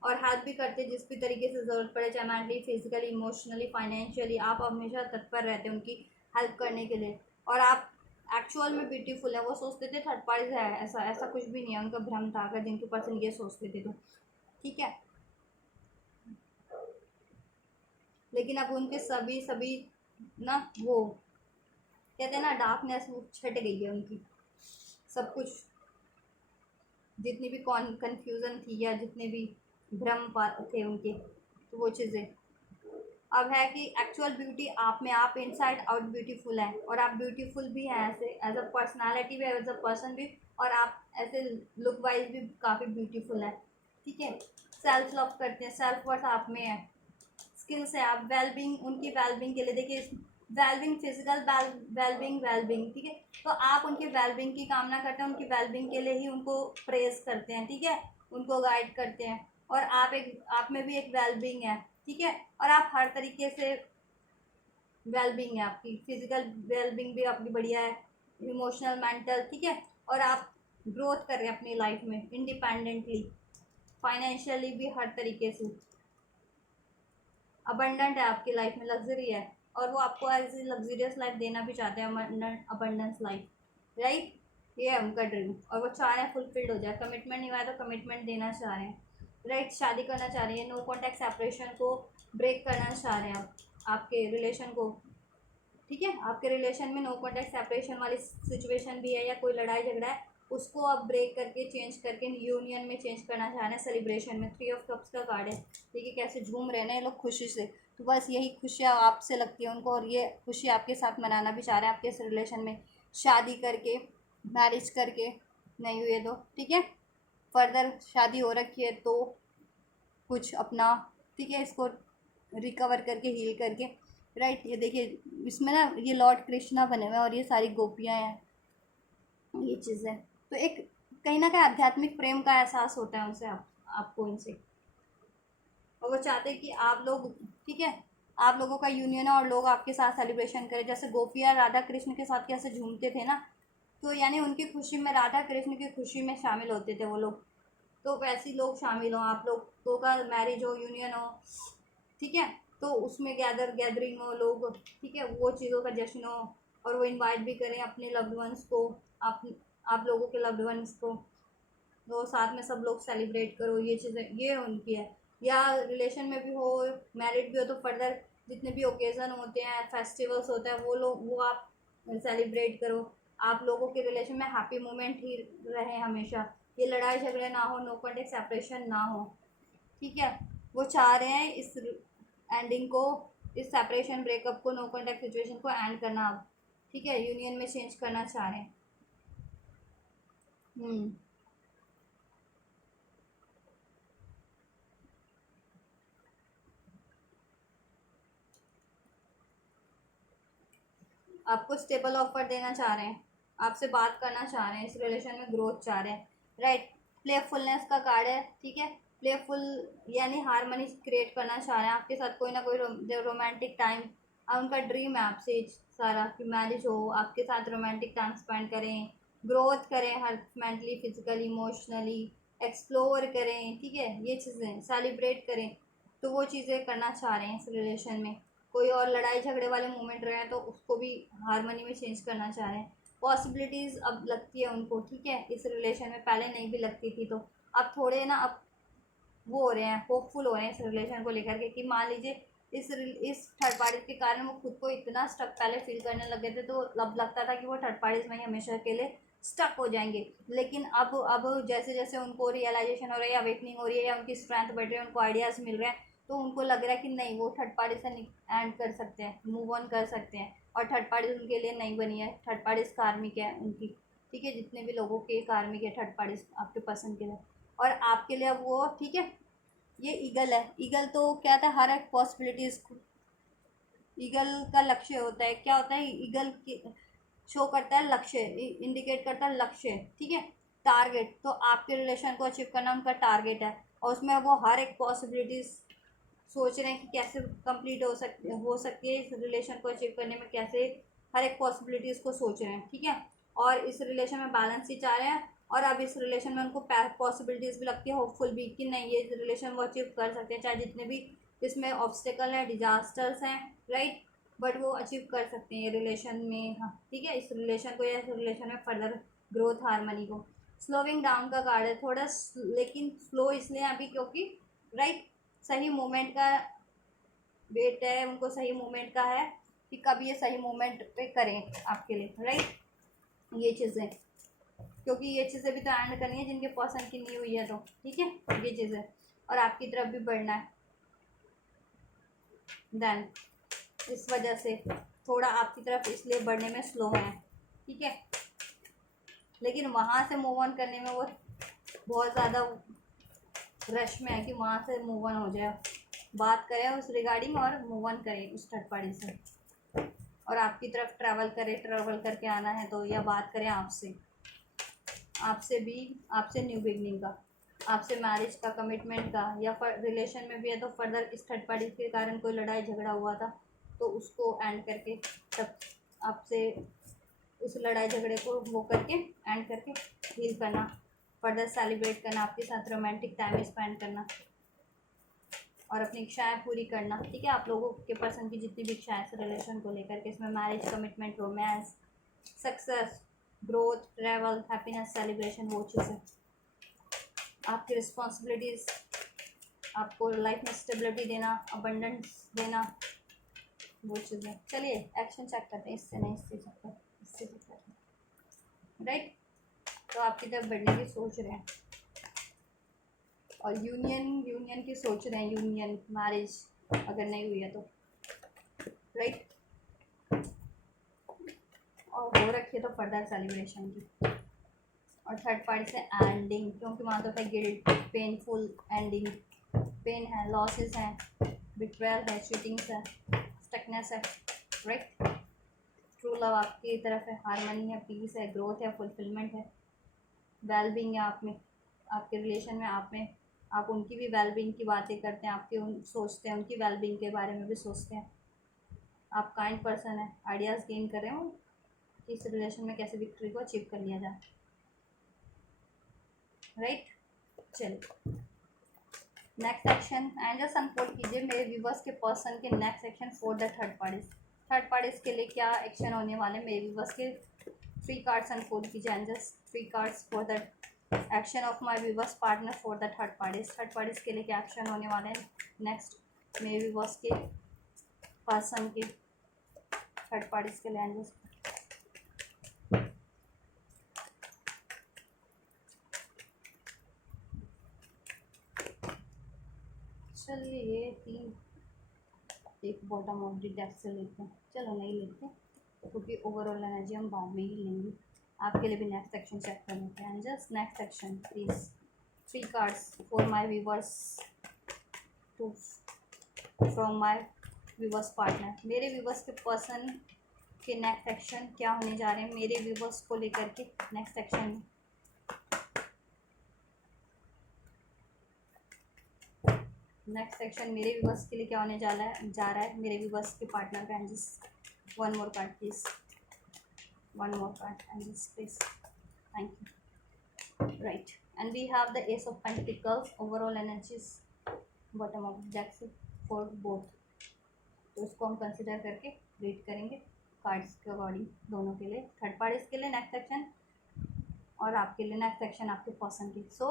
और हेल्प भी करते हैं जिस भी तरीके से ज़रूरत पड़े, चाहे मेंटली, फिजिकली, इमोशनली, फाइनेंशियली, आप हमेशा तत्पर रहते हैं उनकी हेल्प करने के लिए, और आप एक्चुअल में ब्यूटीफुल है, वो सोचते थे थर्ड पार्टी है, ऐसा ऐसा कुछ भी नहीं है, उनका भ्रम था अगर जिनके पर्सन ये सोचते थे तो, ठीक है, लेकिन अब उनके सभी सभी ना वो कहते हैं ना डार्कनेस वो छट गई है उनकी, सब कुछ, जितनी भी कन्फ्यूज़न थी या जितने भी भ्रम थे उनके, तो वो चीज़ें अब है कि एक्चुअल ब्यूटी आप में, आप इनसाइड आउट ब्यूटीफुल हैं, और आप ब्यूटीफुल भी हैं ऐसे एज अ पर्सनालिटी भी, एज अ पर्सन भी, और आप ऐसे लुक वाइज भी काफ़ी ब्यूटीफुल हैं, ठीक है, सेल्फ लव करते हैं, सेल्फ वर्थ आप में है, स्किल्स है, आप वेलबींग, उनकी वेलबींग के लिए देखिए, वेलबींग, फिजिकल वेलबींग, वेलबींग, ठीक है, तो आप उनकी वेलबींग की कामना करते हैं, उनकी वेलबींग के लिए ही उनको प्रेज करते हैं, ठीक है, उनको गाइड करते हैं, और आप में भी एक वेलबींग है, ठीक है, और आप हर तरीके से वेलबींग है आपकी, फिजिकल वेलबींग भी आपकी बढ़िया है, इमोशनल, मेंटल, ठीक है, और आप ग्रोथ कर रहे हैं अपनी लाइफ में इंडिपेंडेंटली, फाइनेंशियली भी हर तरीके से अबंडेंट है आपकी लाइफ में, लग्जरी है, और वो आपको ऐसी लग्जरियस लाइफ देना भी चाहते हैं, अबंडेंस लाइफ, राइट, ये है उनका ड्रीम, और वो चाह रहे हैं फुलफिल्ड हो जाए, कमिटमेंट नहीं हुआ तो कमिटमेंट देना चाह रहे हैं, राइट, शादी करना चाह रहे हैं, नो कॉन्टैक्ट सेपरेशन को ब्रेक करना चाह रहे हैं आपके रिलेशन को, ठीक है, आपके रिलेशन में नो कॉन्टैक्ट सेपरेशन वाली सिचुएशन भी है, या कोई लड़ाई झगड़ा है उसको आप ब्रेक करके, चेंज करके यूनियन में चेंज करना चाह रहे हैं, सेलिब्रेशन में, 3 ऑफ कप्स का कार्ड है, देखिए कैसे झूम रहे हैं ये लोग खुशी से, तो बस यही खुशियाँ आपसे लगती है उनको, और ये खुशी आपके साथ मनाना भी चाह रहे हैं, आपके इस रिलेशन में शादी करके, मैरिज करके, नहीं हुई है तो, ठीक है, फर्दर शादी हो रखी है तो कुछ अपना, ठीक है, इसको रिकवर करके, हील करके, राइट, ये देखिए इसमें ना ये लॉर्ड कृष्णा बने हुए हैं, और ये सारी गोपियाँ हैं, ये चीज़ें, तो एक कहीं ना कहीं आध्यात्मिक प्रेम का एहसास होता है उनसे, आपको इनसे, और वो चाहते हैं कि आप लोग, ठीक है, आप लोगों का यूनियन है, और लोग आपके साथ सेलिब्रेशन करें, जैसे गोपियाँ राधा कृष्ण के साथ कैसे झूमते थे ना, तो यानी उनकी खुशी में, राधा कृष्ण की खुशी में शामिल होते थे वो लोग, तो वैसे लोग शामिल हों, आप लोगों का मैरिज हो, यूनियन हो, ठीक है, तो उसमें गैदरिंग हो लोग, ठीक है, वो चीज़ों का जश्न हो, और वो इनवाइट भी करें अपने लव्ड वंस को, आप आप लोगों के लव्ड वंस को, तो साथ में सब लोग सेलिब्रेट करो, ये चीज़ें ये उनकी है, या रिलेशन में भी हो, मैरिड भी हो, तो फर्दर जितने भी ओकेज़न होते हैं, फेस्टिवल्स होते हैं, वो आप सेलिब्रेट करो, आप लोगों के रिलेशन में हैप्पी मोमेंट ही रहे हमेशा, ये लड़ाई झगड़े ना हो, नो कॉन्टेक्ट सेपरेशन ना हो, ठीक है, वो चाह रहे हैं इस एंडिंग को, इस सेपरेशन ब्रेकअप को, नो कॉन्टैक्ट सिचुएशन को एंड करना आप, ठीक है, यूनियन में चेंज करना चाह रहे हैं। आपको स्टेबल ऑफर देना चाह रहे हैं, आपसे बात करना चाह रहे हैं, इस रिलेशन में ग्रोथ चाह रहे हैं, राइट। प्लेफुलनेस का कार्ड है, ठीक है, प्लेफुल यानी हारमोनी क्रिएट करना चाह रहे हैं आपके साथ, कोई ना कोई रोमांटिक टाइम, उनका ड्रीम है आपसे सारा कि मैरिज हो, आपके साथ रोमांटिक टाइम स्पेंड करें, ग्रोथ करें, हर मेंटली फिजिकली इमोशनली एक्सप्लोर करें, ठीक है, ये चीज़ें सेलिब्रेट करें, तो वो चीज़ें करना चाह रहे हैं इस रिलेशन में। कोई और लड़ाई झगड़े वाले मोमेंट रहे हैं तो उसको भी हारमोनी में चेंज करना चाह रहे हैं। पॉसिबिलिटीज़ अब लगती है उनको, ठीक है, इस रिलेशन में, पहले नहीं भी लगती थी, तो अब थोड़े ना, अब वो हो रहे हैं, होपफुल हो रहे हैं इस रिलेशन को लेकर के, कि मान लीजिए इस थर्ड पार्टी के कारण वो खुद को इतना स्टक पहले फील करने लगे थे, तो अब लगता था कि वो थर्ड पार्टीज में ही हमेशा के लिए स्टक हो जाएंगे। लेकिन अब जैसे जैसे उनको रियलाइजेशन हो रही है, अवेकनिंग हो रही है, या उनकी स्ट्रेंथ बढ़ रही है, उनको आइडियाज़ मिल रहे हैं, तो उनको लग रहा है कि नहीं, वो थर्ड पार्टी से एंड कर सकते हैं, मूव ऑन कर सकते हैं, और थर्ड पार्टी उनके लिए नहीं बनी है, थर्ड पार्टी कार्मिक है उनकी, ठीक है, जितने भी लोगों के कार्मिक है थर्ड पार्टी आपके पसंद के लिए, और आपके लिए अब वो, ठीक है। ये ईगल है, ईगल तो क्या था, हर एक पॉसिबिलिटीज़ को, ईगल का लक्ष्य होता है, क्या होता है ईगल की, शो करता है लक्ष्य, इंडिकेट करता है लक्ष्य, ठीक है, टारगेट, तो आपके रिलेशन को अचीव करना उनका टारगेट है, और उसमें वो हर एक पॉसिबिलिटीज़ सोच रहे हैं कि कैसे कंप्लीट हो सकती है, इस रिलेशन को अचीव करने में कैसे, हर एक पॉसिबिलिटीज़ को सोच रहे हैं, ठीक है, और इस रिलेशन में बैलेंस ही चाह रहे हैं, और अब इस रिलेशन में उनको पॉसिबिलिटीज़ भी लगती है, होपफुल भी, कि नहीं ये रिलेशन वो अचीव कर सकते हैं, चाहे जितने भी इसमें ऑब्स्टेकल हैं, डिजास्टर्स हैं, राइट, बट वो अचीव कर सकते हैं ये रिलेशन में, हाँ, ठीक है, इस रिलेशन को या इस रिलेशन में फर्दर ग्रोथ हारमोनी को। स्लोइंग डाउन का कार्ड है थोड़ा, लेकिन स्लो इसलिए अभी क्योंकि, राइट, सही मोमेंट का वेट है उनको, सही मोमेंट का है कि कब ये सही मोमेंट पे करें आपके लिए, राइट, ये चीज़ें, क्योंकि ये चीज़ें भी तो एंड करनी है जिनके पसंद की नहीं हुई है, तो ठीक है, ये चीज़ें, और आपकी तरफ भी बढ़ना है, देन इस वजह से थोड़ा आपकी तरफ इसलिए बढ़ने में स्लो है, ठीक है, लेकिन वहाँ से मूव ऑन करने में वो बहुत ज़्यादा रश में है कि वहाँ से मूव ऑन हो जाए, बात करें उस रिगार्डिंग और मूव ऑन करें उस थर्ड पार्टी से, और आपकी तरफ ट्रैवल करके आना है तो, या बात करें आपसे, आपसे न्यू बिगनिंग का, आपसे मैरिज का, कमिटमेंट का, या रिलेशन में भी है तो फर्दर इस थर्ड पार्टी के कारण कोई लड़ाई झगड़ा हुआ था तो उसको एंड करके, तब आपसे उस लड़ाई झगड़े को वो करके एंड करके हील करना, फर्दर सेलिब्रेट करना, आपके साथ रोमांटिक टाइम स्पेंड करना, और अपनी इच्छाएं पूरी करना, ठीक है, आप लोगों के पसंद की जितनी भी इच्छाएं इस रिलेशन को लेकर के, इसमें marriage, commitment, romance, success, growth, travel, happiness, celebration, वो चीज़ें, आपकी रिस्पॉन्सिबिलिटीज़, आपको लाइफ में स्टेबिलिटी देना, अबंडेंस देना, वो चीज़ें। चलिए एक्शन चेक करते हैं, इससे नहीं, इससे चेक करते हैं, इससे चेक करते हैं, राइट, तो आपकी तरफ बढ़ने की सोच रहे हैं, और यूनियन की सोच रहे हैं, यूनियन, मैरिज अगर नहीं हुई है तो, राइट, और हो रखी है तो फर्दर सेलिब्रेशन की, और थर्ड पार्टी से एंडिंग, क्योंकि वहाँ तो है गिल्ट, पेनफुल एंडिंग, पेन है, लॉसेस हैं, बिट्रेयल है, चीटिंग्स है, स्टकनेस है, राइट, ट्रू लव आपकी तरफ है, हारमोनी है, पीस है, ग्रोथ है, फुलफिलमेंट है, वेलबींग है आप में, आपके रिलेशन में, आप में, आप उनकी भी वेलबींग की बातें करते हैं, आपके सोचते हैं, उनकी वेलबींग के बारे में भी सोचते हैं, आप काइंड पर्सन है, आइडियाज़ गेन कर रहे हो कि इस रिलेशन में कैसे विक्ट्री को अचीव कर लिया जाए, राइट। चलिए नेक्स्ट सेक्शन एंजल्स अनफोल्ड कीजिए मेरे व्यूवर्स के पर्सन के next section for the third parties के लिए क्या एक्शन होने वाले, मेरे व्यूवर्स के 3 कार्ड्स अनफोल्ड कीजिए angels, 3 cards for the action of my viewers partner for the third parties के लिए क्या एक्शन होने वाले हैं नेक्स्ट मेरे व्यूवर्स के पर्सन के थर्ड पार्टीज के लिए एंजल्स। चलिए 3 एक बॉटम ऑफ द डेक से लेते हैं, चलो नहीं लेते क्योंकि ओवरऑल एनर्जी हम बाद में ही लेंगे। आपके लिए भी नेक्स्ट सेक्शन चेक कर लेते हैं। Just next section please, 3 cards for my viewers to from my viewers partner. मेरे व्यूवर्स के पर्सन के नेक्स्ट सेक्शन क्या होने जा रहे हैं मेरे व्यूवर्स को लेकर के नेक्स्ट सेक्शन में। नेक्स्ट सेक्शन मेरे व्यूवर्स के लिए क्या होने जा रहा है मेरे व्यूवर्स के पार्टनर का। Angels, one more card please, one more card angels please, thank you. Right, and we have the ace of pentacles, overall energies bottom of deck से फॉर बोथ। तो इसको हम कंसिडर करके रीड करेंगे cards के according दोनों के लिए, थर्ड पार्टीज के लिए नेक्स्ट सेक्शन और आपके लिए नेक्स्ट सेक्शन आपके पर्सन की। So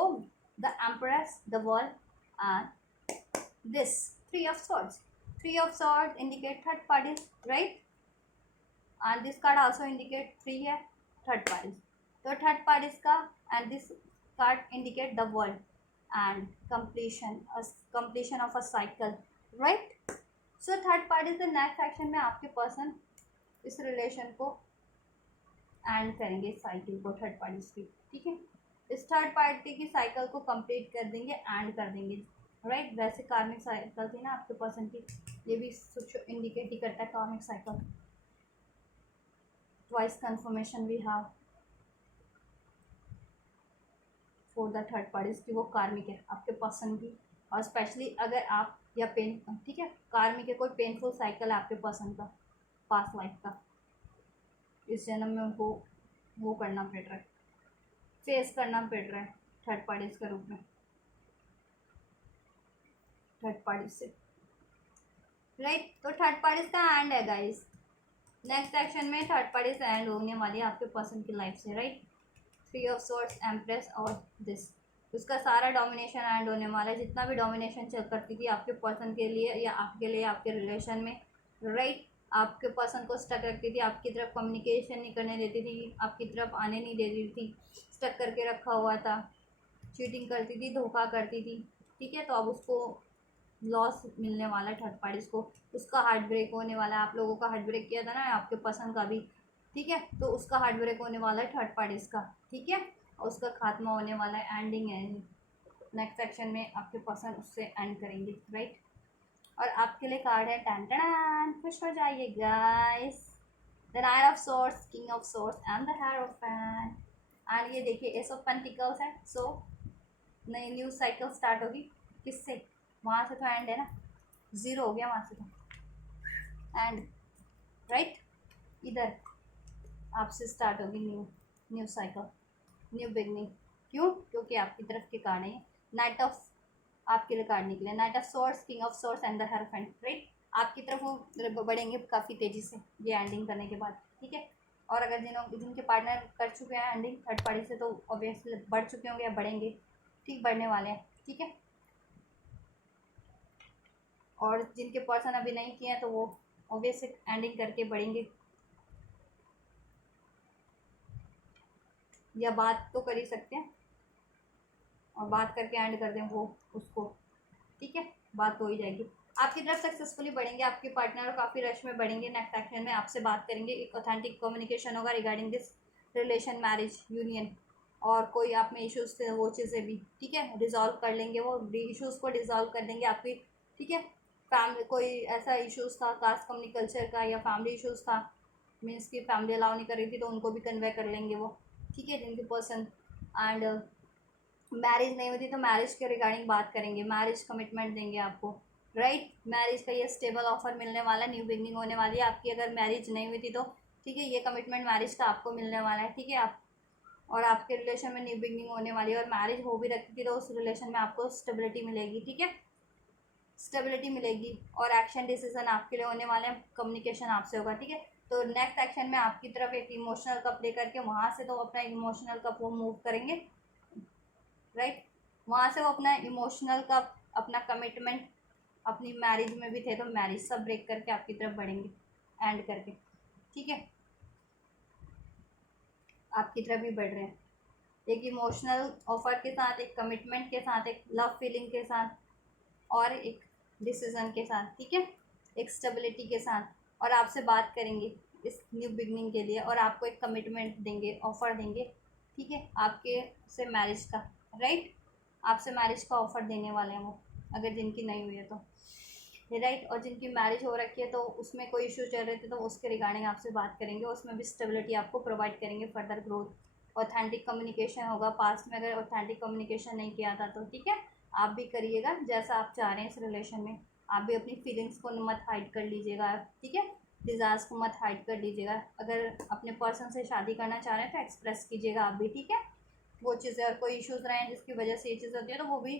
the empress, the world and this 3 of swords. 3 of swords indicate third parties, right? And this card also indicate 3 है third parties. तो third parties का and this card indicate the world and completion of a cycle, right? So third party से next action में आपके person इस relation को and करेंगे, cycle को थर्ड पार्टीज की, ठीक है। इस थर्ड पार्टी की साइकिल को कंप्लीट कर देंगे, एंड कर देंगे, राइट। वैसे कार्मिक साइकिल थी ना आपके पर्सन की, ये भी इंडिकेट ही करता है karmic cycle. Twice confirmation we have for the third parties की वो कार्मिक है आपके पर्सन की, और स्पेशली अगर आप या पेन, ठीक है, कार्मिक है, कोई पेनफुल साइकिल है आपके पर्सन का, पास्ट लाइफ का, इस जन्म में उनको वो करना पड़ रहा है, फेस करना पड़ रहा है थर्ड पार्टीज के रूप में, थर्ड पार्टी से, राइट। तो थर्ड पार्टीज का एंड है गाइस, नेक्स्ट एक्शन में थर्ड पार्टीज एंड होने वाली है आपके पर्सन की लाइफ से, राइट। 3 ऑफ सॉर्ड्स, एम्प्रेस और दिस, उसका सारा डोमिनेशन एंड होने वाला है, जितना भी डोमिनेशन चल करती थी आपके पर्सन के लिए या आपके लिए आपके रिलेशन में, राइट। आपके पर्सन को स्टक रखती थी, आपकी तरफ कम्युनिकेशन नहीं करने देती थी, आपकी तरफ आने नहीं देती थी, स्टक करके रखा हुआ था, चीटिंग करती थी, धोखा करती थी, ठीक है। तो अब उसको लॉस मिलने वाला है थर्ड पार्टीज को, उसका हार्ट ब्रेक होने वाला है। आप लोगों का हार्ट ब्रेक किया था ना आपके पसंद का भी, ठीक है, तो उसका हार्ट ब्रेक होने वाला है थर्ड पार्टीज का, ठीक है, और उसका खात्मा होने वाला है, एंडिंग है नेक्स्ट सेक्शन में, आपके पसंद उससे एंड करेंगे, राइट। और आपके लिए कार्ड है टैन टैन, खुश हो जाइए guys, the night of source, king of source and the hierophant, and ये देखिए एस ऑफ पेंटिकल्स है। सो नई न्यू साइकिल स्टार्ट होगी, किससे, वहाँ से तो एंड है ना, ज़ीरो हो गया वहाँ से तो एंड, राइट। इधर आपसे स्टार्ट होगी न्यू साइकिल, न्यू बिगनिंग। क्यों? क्योंकि आपकी तरफ के कार्ड है नाइट ऑफ, आपके लिए कार्ड निकले night of source, king of source and the hierophant, right. आपकी तरफ वो बढ़ेंगे काफ़ी तेज़ी से ये एंडिंग करने के बाद, ठीक है। और अगर जिनके पार्टनर कर चुके हैं एंडिंग थर्ड पार्टी से, तो ऑब्वियसली बढ़ चुके होंगे या बढ़ेंगे, ठीक, बढ़ने वाले हैं, ठीक है। और जिनके पर्सन अभी नहीं किए हैं तो वो ऑब्वियस एंडिंग करके बढ़ेंगे, या बात तो कर ही सकते हैं और बात करके एंड कर दें वो उसको, ठीक है, बात हो ही जाएगी। आपकी तरफ सक्सेसफुली बढ़ेंगे, आपके पार्टनर काफ़ी रश में बढ़ेंगे, नेक्स्ट एक्शन में आपसे बात करेंगे, एक ऑथेंटिक कम्युनिकेशन होगा regarding this relation, marriage, union, और कोई आप में इश्यूज थे वो चीज़ें भी, ठीक है, रिजॉल्व कर लेंगे, वो इश्यूज़ को डिजॉल्व कर देंगे आपकी, ठीक है। फैमिली कोई ऐसा इश्यूज़ था कास्ट कम्युनिटी कल्चर का, या फैमिली इश्यूज़ था, मीन्स की फैमिली अलाउ नहीं कर रही थी, तो उनको भी कन्वे कर लेंगे वो, ठीक है, जिनके पर्सन, एंड मैरिज नहीं हुई थी तो मैरिज के रिगार्डिंग बात करेंगे, मैरिज कमिटमेंट देंगे आपको, राइट। मैरिज का ये स्टेबल ऑफर मिलने वाला है, न्यू बिगनिंग होने वाली है आपकी, अगर मैरिज नहीं हुई थी तो, ठीक है, ये कमिटमेंट मैरिज का आपको मिलने वाला है, ठीक है। आप और आपके रिलेशन में न्यू बिगनिंग होने वाली है, और मैरिज हो भी रखी थी तो उस रिलेशन में आपको स्टेबिलिटी मिलेगी, ठीक है, स्टेबिलिटी मिलेगी, और एक्शन डिसीजन आपके लिए होने वाले हैं, कम्युनिकेशन आपसे होगा, ठीक है। तो नेक्स्ट एक्शन में आपकी तरफ एक इमोशनल कप लेकर के वहाँ से तो अपना इमोशनल कप वो मूव करेंगे, राइट। वहाँ से वो अपना इमोशनल कप, अपना कमिटमेंट, अपनी मैरिज में भी थे तो मैरिज सब ब्रेक करके आपकी तरफ बढ़ेंगे एंड करके, ठीक है, आपकी तरफ भी बढ़ रहे हैं, एक इमोशनल ऑफर के साथ, एक कमिटमेंट के साथ, एक लव फीलिंग के साथ, और एक डिसीजन के साथ, ठीक है। एक स्टेबिलिटी के साथ, और आपसे बात करेंगे इस न्यू बिगनिंग के लिए, और आपको एक कमिटमेंट देंगे, ऑफ़र देंगे, ठीक है, आपके से मैरिज का, राइट, आपसे मैरिज का ऑफ़र देने वाले हैं वो, अगर जिनकी नहीं हुई है तो, राइट। और जिनकी मैरिज हो रखी है तो उसमें कोई इशू चल रहे थे तो उसके रिगार्डिंग आपसे बात करेंगे, उसमें भी स्टेबिलिटी आपको प्रोवाइड करेंगे, फर्दर ग्रोथ, ऑथेंटिक कम्युनिकेशन होगा। पास्ट में अगर ऑथेंटिक कम्युनिकेशन नहीं किया था तो ठीक है, आप भी करिएगा जैसा आप चाह रहे हैं इस रिलेशन में। आप भी अपनी फीलिंग्स को मत हाइड कर लीजिएगा, ठीक है, डिज़ायर्स को मत हाइड कर लीजिएगा। अगर अपने पर्सन से शादी करना चाह रहे हैं तो एक्सप्रेस कीजिएगा आप भी, ठीक है, वो चीज़ें। और कोई इश्यूज़ रहे हैं जिसकी वजह से ये चीज़ होती है तो वो भी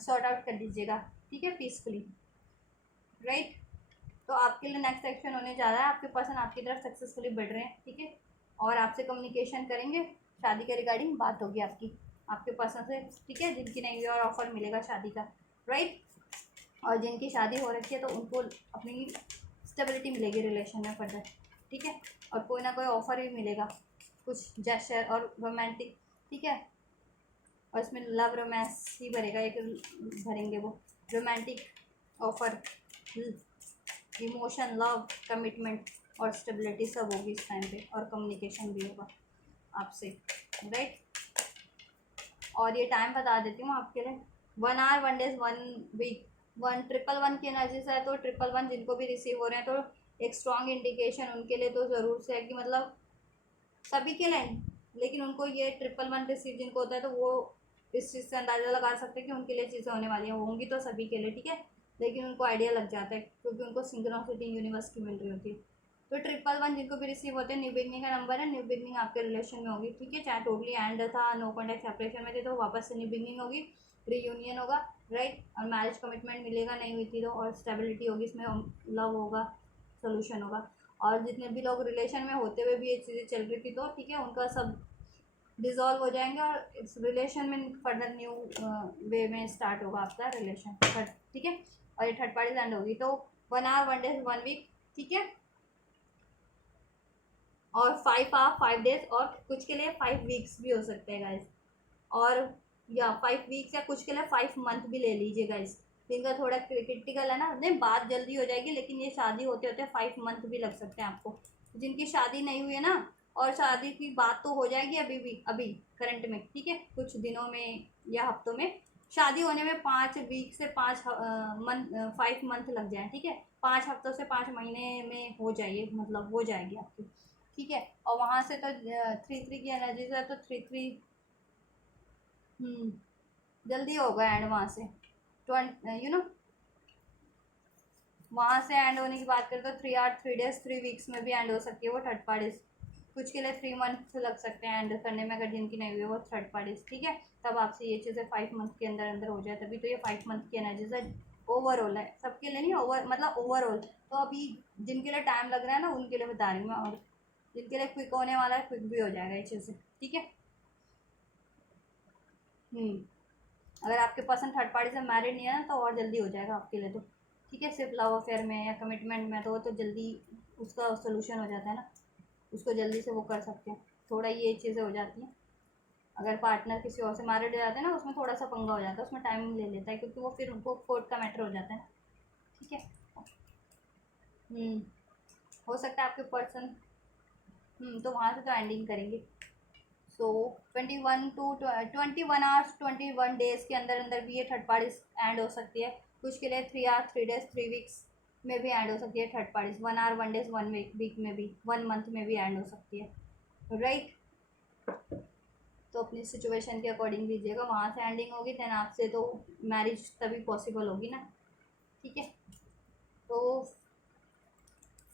सॉर्ट आउट कर लीजिएगा, ठीक है, पीसफुली, राइट। तो आपके लिए नेक्स्ट एक्शन होने जा रहा है, आपके पर्सन आपकी तरफ सक्सेसफुली बढ़ रहे हैं, ठीक है, और आपसे कम्युनिकेशन करेंगे, शादी के रिगार्डिंग बात होगी आपकी आपके पर्सन से, ठीक है, जिनकी नहीं हुई और ऑफर मिलेगा शादी का, राइट। और जिनकी शादी हो रखी है तो उनको अपनी स्टेबिलिटी मिलेगी रिलेशन में फर्दर, ठीक है, और कोई ना कोई ऑफर भी मिलेगा, कुछ जेस्चर और रोमांटिक, ठीक है, और इसमें लव रोमांस ही भरेगा, एक भरेंगे वो romantic offer, emotion, love, commitment और स्टेबिलिटी सब होगी इस टाइम पे, और कम्युनिकेशन भी होगा आपसे, राइट। और ये टाइम बता देती हूँ आपके लिए, 1 आवर 1 डेज 1 वीक, 111 की एनर्जी से है तो 111 जिनको भी रिसीव हो रहे हैं तो एक स्ट्रॉन्ग इंडिकेशन उनके लिए तो ज़रूर से है कि मतलब सभी के लिए, लेकिन उनको ये 111 रिसीव जिनको होता है तो वो इस चीज़ से अंदाज़ा लगा सकते हैं कि उनके लिए चीज़ें होने वाली हैं, वो होंगी तो सभी के लिए, ठीक है, लेकिन उनको आइडिया लग जाता है क्योंकि उनको सिंक्रोनिसिटी यूनिवर्स की मिल रही होती है। तो 111 जिनको भी रिसीव होते हैं, न्यू बिगनिंग का नंबर है, न्यू बिगनिंग आपके रिलेशन में होगी, ठीक है, चाहे टोटली एंड था, नो कॉन्टैक्ट सेपरेशन में थे तो वापस से न्यू बिगनिंग होगी, रीयूनियन होगा, राइट, और मैरिज कमिटमेंट मिलेगा, नहीं हुई थी तो, और स्टेबिलिटी होगी, इसमें लव होगा, सोल्यूशन होगा। और जितने भी लोग रिलेशन में होते हुए भी ये चीज़ें चल रही थी तो ठीक है, उनका सब डिज़ोल्व हो जाएंगे और इस रिलेशन में फर्दर न्यू वे में स्टार्ट होगा आपका रिलेशन, ठीक है, और ये थर्ड पार्टी एंड होगी। तो 1 आवर 1 डेज 1 वीक, ठीक है, और 5 आवर 5 डेज, और कुछ के लिए 5 वीक्स भी हो सकते हैं गाइज, और या 5 वीक्स, या कुछ के लिए 5 मंथ भी ले लीजिए गाइज, जिनका थोड़ा क्रिटिकल है ना, नहीं बात जल्दी हो जाएगी, लेकिन ये शादी होते होते 5 मंथ भी लग सकते हैं आपको, जिनकी शादी नहीं हुई है ना, और शादी की बात तो हो जाएगी अभी भी, अभी करंट में, ठीक है, कुछ दिनों में या हफ्तों में, शादी होने में 5 वीक से 5 मंथ 5 मंथ लग जाए, ठीक है, 5 हफ्तों से 5 महीने में हो जाइए, मतलब हो जाएगी आपकी, ठीक है। और वहाँ से तो 3 की एनर्जी से तो 3 जल्दी होगा एंड वहाँ से, वहाँ से एंड होने की बात करें तो 3 आवर 3 डेज 3 वीक्स में भी एंड हो सकती है वो थर्ड पार्टीज, कुछ के लिए 3 मंथ लग सकते हैं एंड करने में, अगर जिनकी नहीं हुई है वो थर्ड पार्टीज, ठीक है, तब आपसे ये चीज़ें 5 मंथ के अंदर अंदर हो जाए, तभी तो ये 5 मंथ की एनर्जी से ओवरऑल है, सबके लिए नहीं, मतलब ओवरऑल। तो अभी जिनके लिए टाइम लग रहा है ना उनके लिए बता रही हूँ मैं, और जिनके लिए क्विक होने वाला है क्विक भी हो जाएगा ये चीज़ें, ठीक है। अगर आपके पर्सन थर्ड पार्टी से मैरिड नहीं है ना तो और जल्दी हो जाएगा आपके लिए तो, ठीक है, सिर्फ लव अफेयर में या कमिटमेंट में तो वो तो जल्दी उसका सोल्यूशन हो जाता है ना, उसको जल्दी से वो कर सकते हैं, थोड़ा ये चीज़ें हो जाती हैं। अगर पार्टनर किसी और से मैरिड हो जाता है ना उसमें थोड़ा सा पंगा हो जाता है, उसमें टाइम ले लेता है क्योंकि वो फिर उनको कोर्ट का मैटर हो जाता है ना, ठीक है। हो सकता है आपके पर्सन तो वहाँ से तो एंडिंग करेंगे। सो 21 टू 21 आवर्स 21 डेज़ के अंदर अंदर भी ये थर्ड पार्टीज एंड हो सकती है, कुछ के लिए 3 आवर 3 डेज 3 वीक्स में भी एंड हो सकती है third parties, 1 hour 1 days 1 week में भी, 1 मंथ में भी एंड हो सकती है, राइट। तो अपनी सिचुएशन के अकॉर्डिंग लीजिएगा, वहाँ से एंडिंग होगी देन आपसे तो मैरिज तभी पॉसिबल होगी ना, ठीक है। तो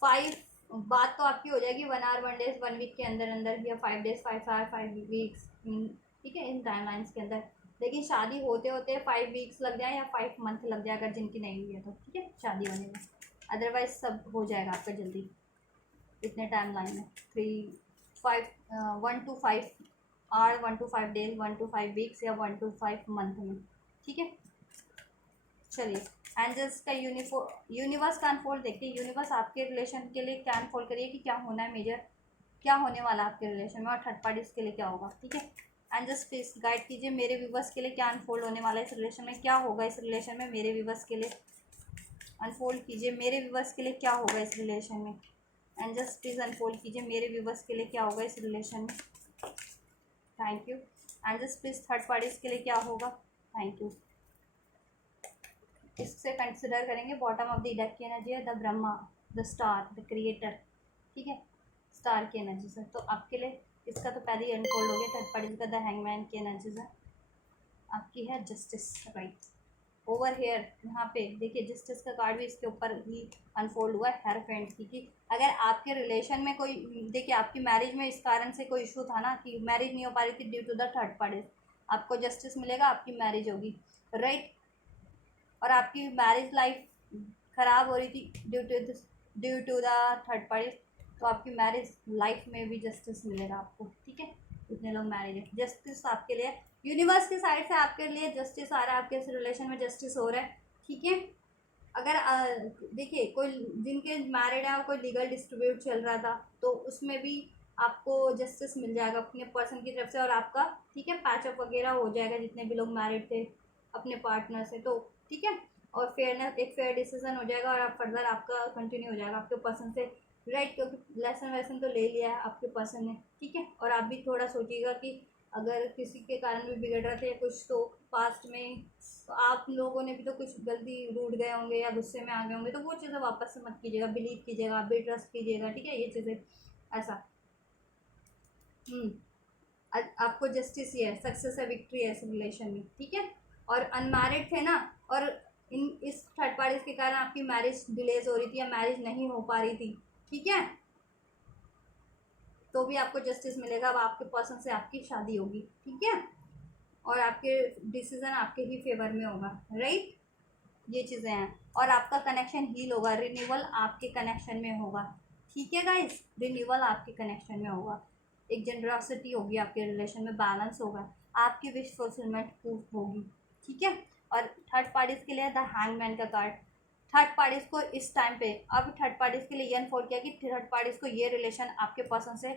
5 बात तो आपकी हो जाएगी 1 आवर 1 डेज 1 वीक के अंदर अंदर, या 5 डेज 5 आवर 5 वीक्स, ठीक है, इन टाइमलाइंस के अंदर। लेकिन शादी होते होते 5 वीक्स लग जाए या 5 मंथ लग जाए अगर जिनकी नहीं हुई है तो, ठीक है, शादी होने में, अदरवाइज सब हो जाएगा आपका जल्दी इतने टाइम लाइन में। 1 to 5 hour, 1 to 5 days, 1 to 5 weeks या 1 to 5 मंथ में, ठीक है। चलिए एंजल्स का यूनिवर्स का अनफोल्ड देखते हैं, यूनिवर्स आपके रिलेशन के लिए क्या अनफोल्ड करिए कि क्या होना है मेजर, क्या होने वाला है आपके रिलेशन में, और थर्ड पार्टीज के लिए क्या होगा, ठीक है। एंजल्स प्लीज गाइड कीजिए मेरे व्यूवर्स के लिए क्या अनफोल्ड होने वाला है इस रिलेशन में, क्या होगा इस रिलेशन में मेरे व्यूवर्स के लिए, अनफोल्ड कीजिए मेरे व्यूवर्स के लिए क्या होगा इस रिलेशन में। एंजल्स प्लीज़ अनफोल्ड कीजिए मेरे व्यूवर्स के लिए क्या होगा इस रिलेशन में। Thank you. Angels please third parties के लिए क्या होगा। Thank you. इससे कंसिडर करेंगे बॉटम ऑफ द डेक की एनर्जी है the Brahma, the star, the creator, ठीक है, स्टार की एनर्जी से। तो आपके लिए इसका तो पहले ही अनफोल्ड हो गया। थर्ड पार्टी का द हैंगमैन की एनर्जी है। आपकी है जस्टिस, राइट। ओवर हेयर यहाँ पे देखिए जस्टिस का कार्ड भी इसके ऊपर ही अनफोल्ड हुआ है हेयरफेंट की, कि अगर आपके रिलेशन में कोई, देखिए आपकी मैरिज में इस कारण से कोई इशू था ना कि मैरिज नहीं हो पा रही थी due to the third party, आपको जस्टिस मिलेगा, आपकी मैरिज होगी, राइट। और आपकी मैरिज लाइफ ख़राब हो रही थी due to the third party, तो आपकी मैरिज लाइफ में भी जस्टिस मिलेगा आपको, ठीक है। इतने लोग मैरिज है, जस्टिस आपके लिए यूनिवर्स की साइड से आपके लिए जस्टिस आ रहा है, आपके इस रिलेशन में जस्टिस हो रहा है, ठीक है। अगर देखिए कोई जिनके मैरिड है और कोई लीगल डिस्प्यूट चल रहा था तो उसमें भी आपको जस्टिस मिल जाएगा अपने पर्सन की तरफ से, और आपका ठीक है पैचअप वगैरह हो जाएगा जितने भी लोग मैरिड थे अपने पार्टनर से, तो ठीक है। और फेयरनेस, एक फेयर डिसीजन हो जाएगा और आप फर्दर आपका कंटिन्यू हो जाएगा आपके पर्सन से, राइट। क्योंकि लेसन वेसन तो ले लिया है आपके पर्सन ने, ठीक है। और आप भी थोड़ा सोचिएगा कि अगर किसी के कारण भी बिगड़ रहे थे कुछ तो पास्ट में, तो आप लोगों ने भी तो कुछ गलती रूठ गए होंगे या गुस्से में आ गए होंगे, तो वो चीज़ें वापस से मत कीजिएगा, बिलीव कीजिएगा, आप भी ट्रस्ट कीजिएगा, ठीक है। ये चीज़ें ऐसा आपको जस्टिस ही है, सक्सेस है, विक्ट्री है इस रिलेशन में, ठीक है। और अनमैरिड थे ना, और इस थर्ड पार्टी के कारण आपकी मैरिज डिलेज हो रही थी या मैरिज नहीं हो पा रही थी, ठीक है, तो भी आपको जस्टिस मिलेगा। अब आपके पर्सन से आपकी शादी होगी, ठीक है, और आपके डिसीजन आपके ही फेवर में होगा, राइट। ये चीज़ें हैं, और आपका कनेक्शन हील होगा, रिन्यूअल आपके कनेक्शन में होगा, ठीक है गाइस, रिन्यूअल आपके कनेक्शन में होगा, एक जनरॉसिटी होगी आपके रिलेशन में, बैलेंस होगा, आपकी विश फुलफिलमेंट होगी, ठीक है। और थर्ड पार्टीज के लिए द हैंगमैन का कार्ड, थर्ड पार्टीज को इस टाइम पे, अब थर्ड पार्टीज के लिए ये अनफोल्ड किया कि थर्ड पार्टीज को ये रिलेशन आपके पर्सन से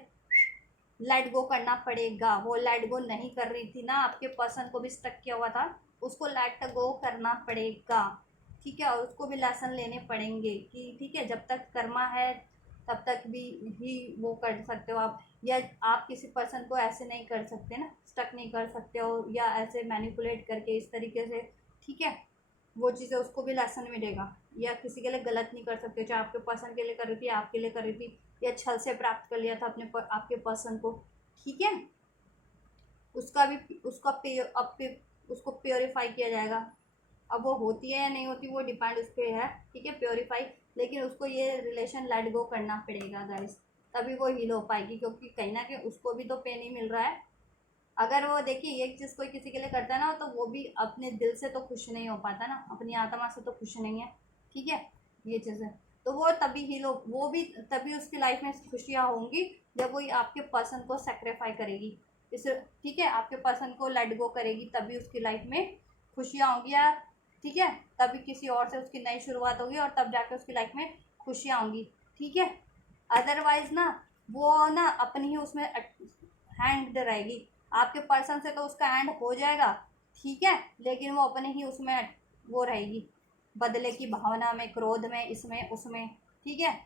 लेट गो करना पड़ेगा। वो लेट गो नहीं कर रही थी ना, आपके पर्सन को भी स्टक किया हुआ था, उसको लेट गो करना पड़ेगा, ठीक है। और उसको भी लेसन लेने पड़ेंगे कि ठीक है, जब तक कर्मा है तब तक भी ही वो कर सकते हो आप, या आप किसी पर्सन को ऐसे नहीं कर सकते ना, स्टक नहीं कर सकते हो या ऐसे मैनिपुलेट करके इस तरीके से, ठीक है। वो चीज़ें उसको भी लेसन मिलेगा, या किसी के लिए गलत नहीं कर सकते, चाहे आपके पर्सन के लिए कर रही थी, आपके लिए कर रही थी, या छल से प्राप्त कर लिया था आपके पर्सन को, ठीक है। उसका भी उसको प्योरीफाई किया जाएगा। अब वो होती है या नहीं होती वो डिपेंड उस पर है, ठीक है, प्योरीफाई। लेकिन उसको ये रिलेशन लेट गो करना पड़ेगा गाइस, तभी वो हील हो पाएगी, क्योंकि कहीं ना कहीं उसको भी तो पेन ही मिल रहा है। अगर वो देखिए एक चीज़ कोई किसी के लिए करता है ना, तो वो भी अपने दिल से तो खुश नहीं हो पाता ना, अपनी आत्मा से तो खुश नहीं है, ठीक है। ये चीज़ है, तो वो तभी हील हो, वो भी तभी उसकी लाइफ में खुशियाँ होंगी जब वो आपके पर्सन को सेक्रीफाई करेगी, इस, ठीक है, आपके पर्सन को लेट गो करेगी, तभी उसकी लाइफ में खुशियाँ होंगी यार, ठीक है। तभी किसी और से उसकी नई शुरुआत होगी और तब जाके उसकी लाइफ में खुशियाँ होंगी, ठीक है। अदरवाइज ना वो ना अपनी ही उसमें हैंग रहेगी, आपके पर्सन से तो उसका एंड हो जाएगा, ठीक है, लेकिन वो अपने ही उसमें वो रहेगी, बदले की भावना में, क्रोध में, इसमें उसमें, ठीक है।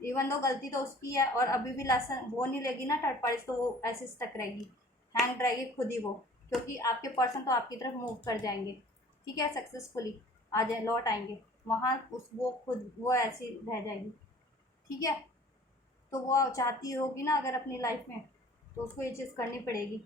इवन दो गलती तो उसकी है, और अभी भी लेसन वो नहीं लेगी ना थर्ड पार्टी, तो वो ऐसे स्टक रहेगी, हैंग रहेगी खुद ही वो, क्योंकि आपके पर्सन तो आपकी तरफ मूव कर जाएंगे, ठीक है, सक्सेसफुली आ जाए, लौट आएंगे वहाँ, उस वो खुद वो ऐसी रह जाएगी, ठीक है। तो वो चाहती होगी ना अगर अपनी लाइफ में, तो उसको ये चीज़ करनी पड़ेगी,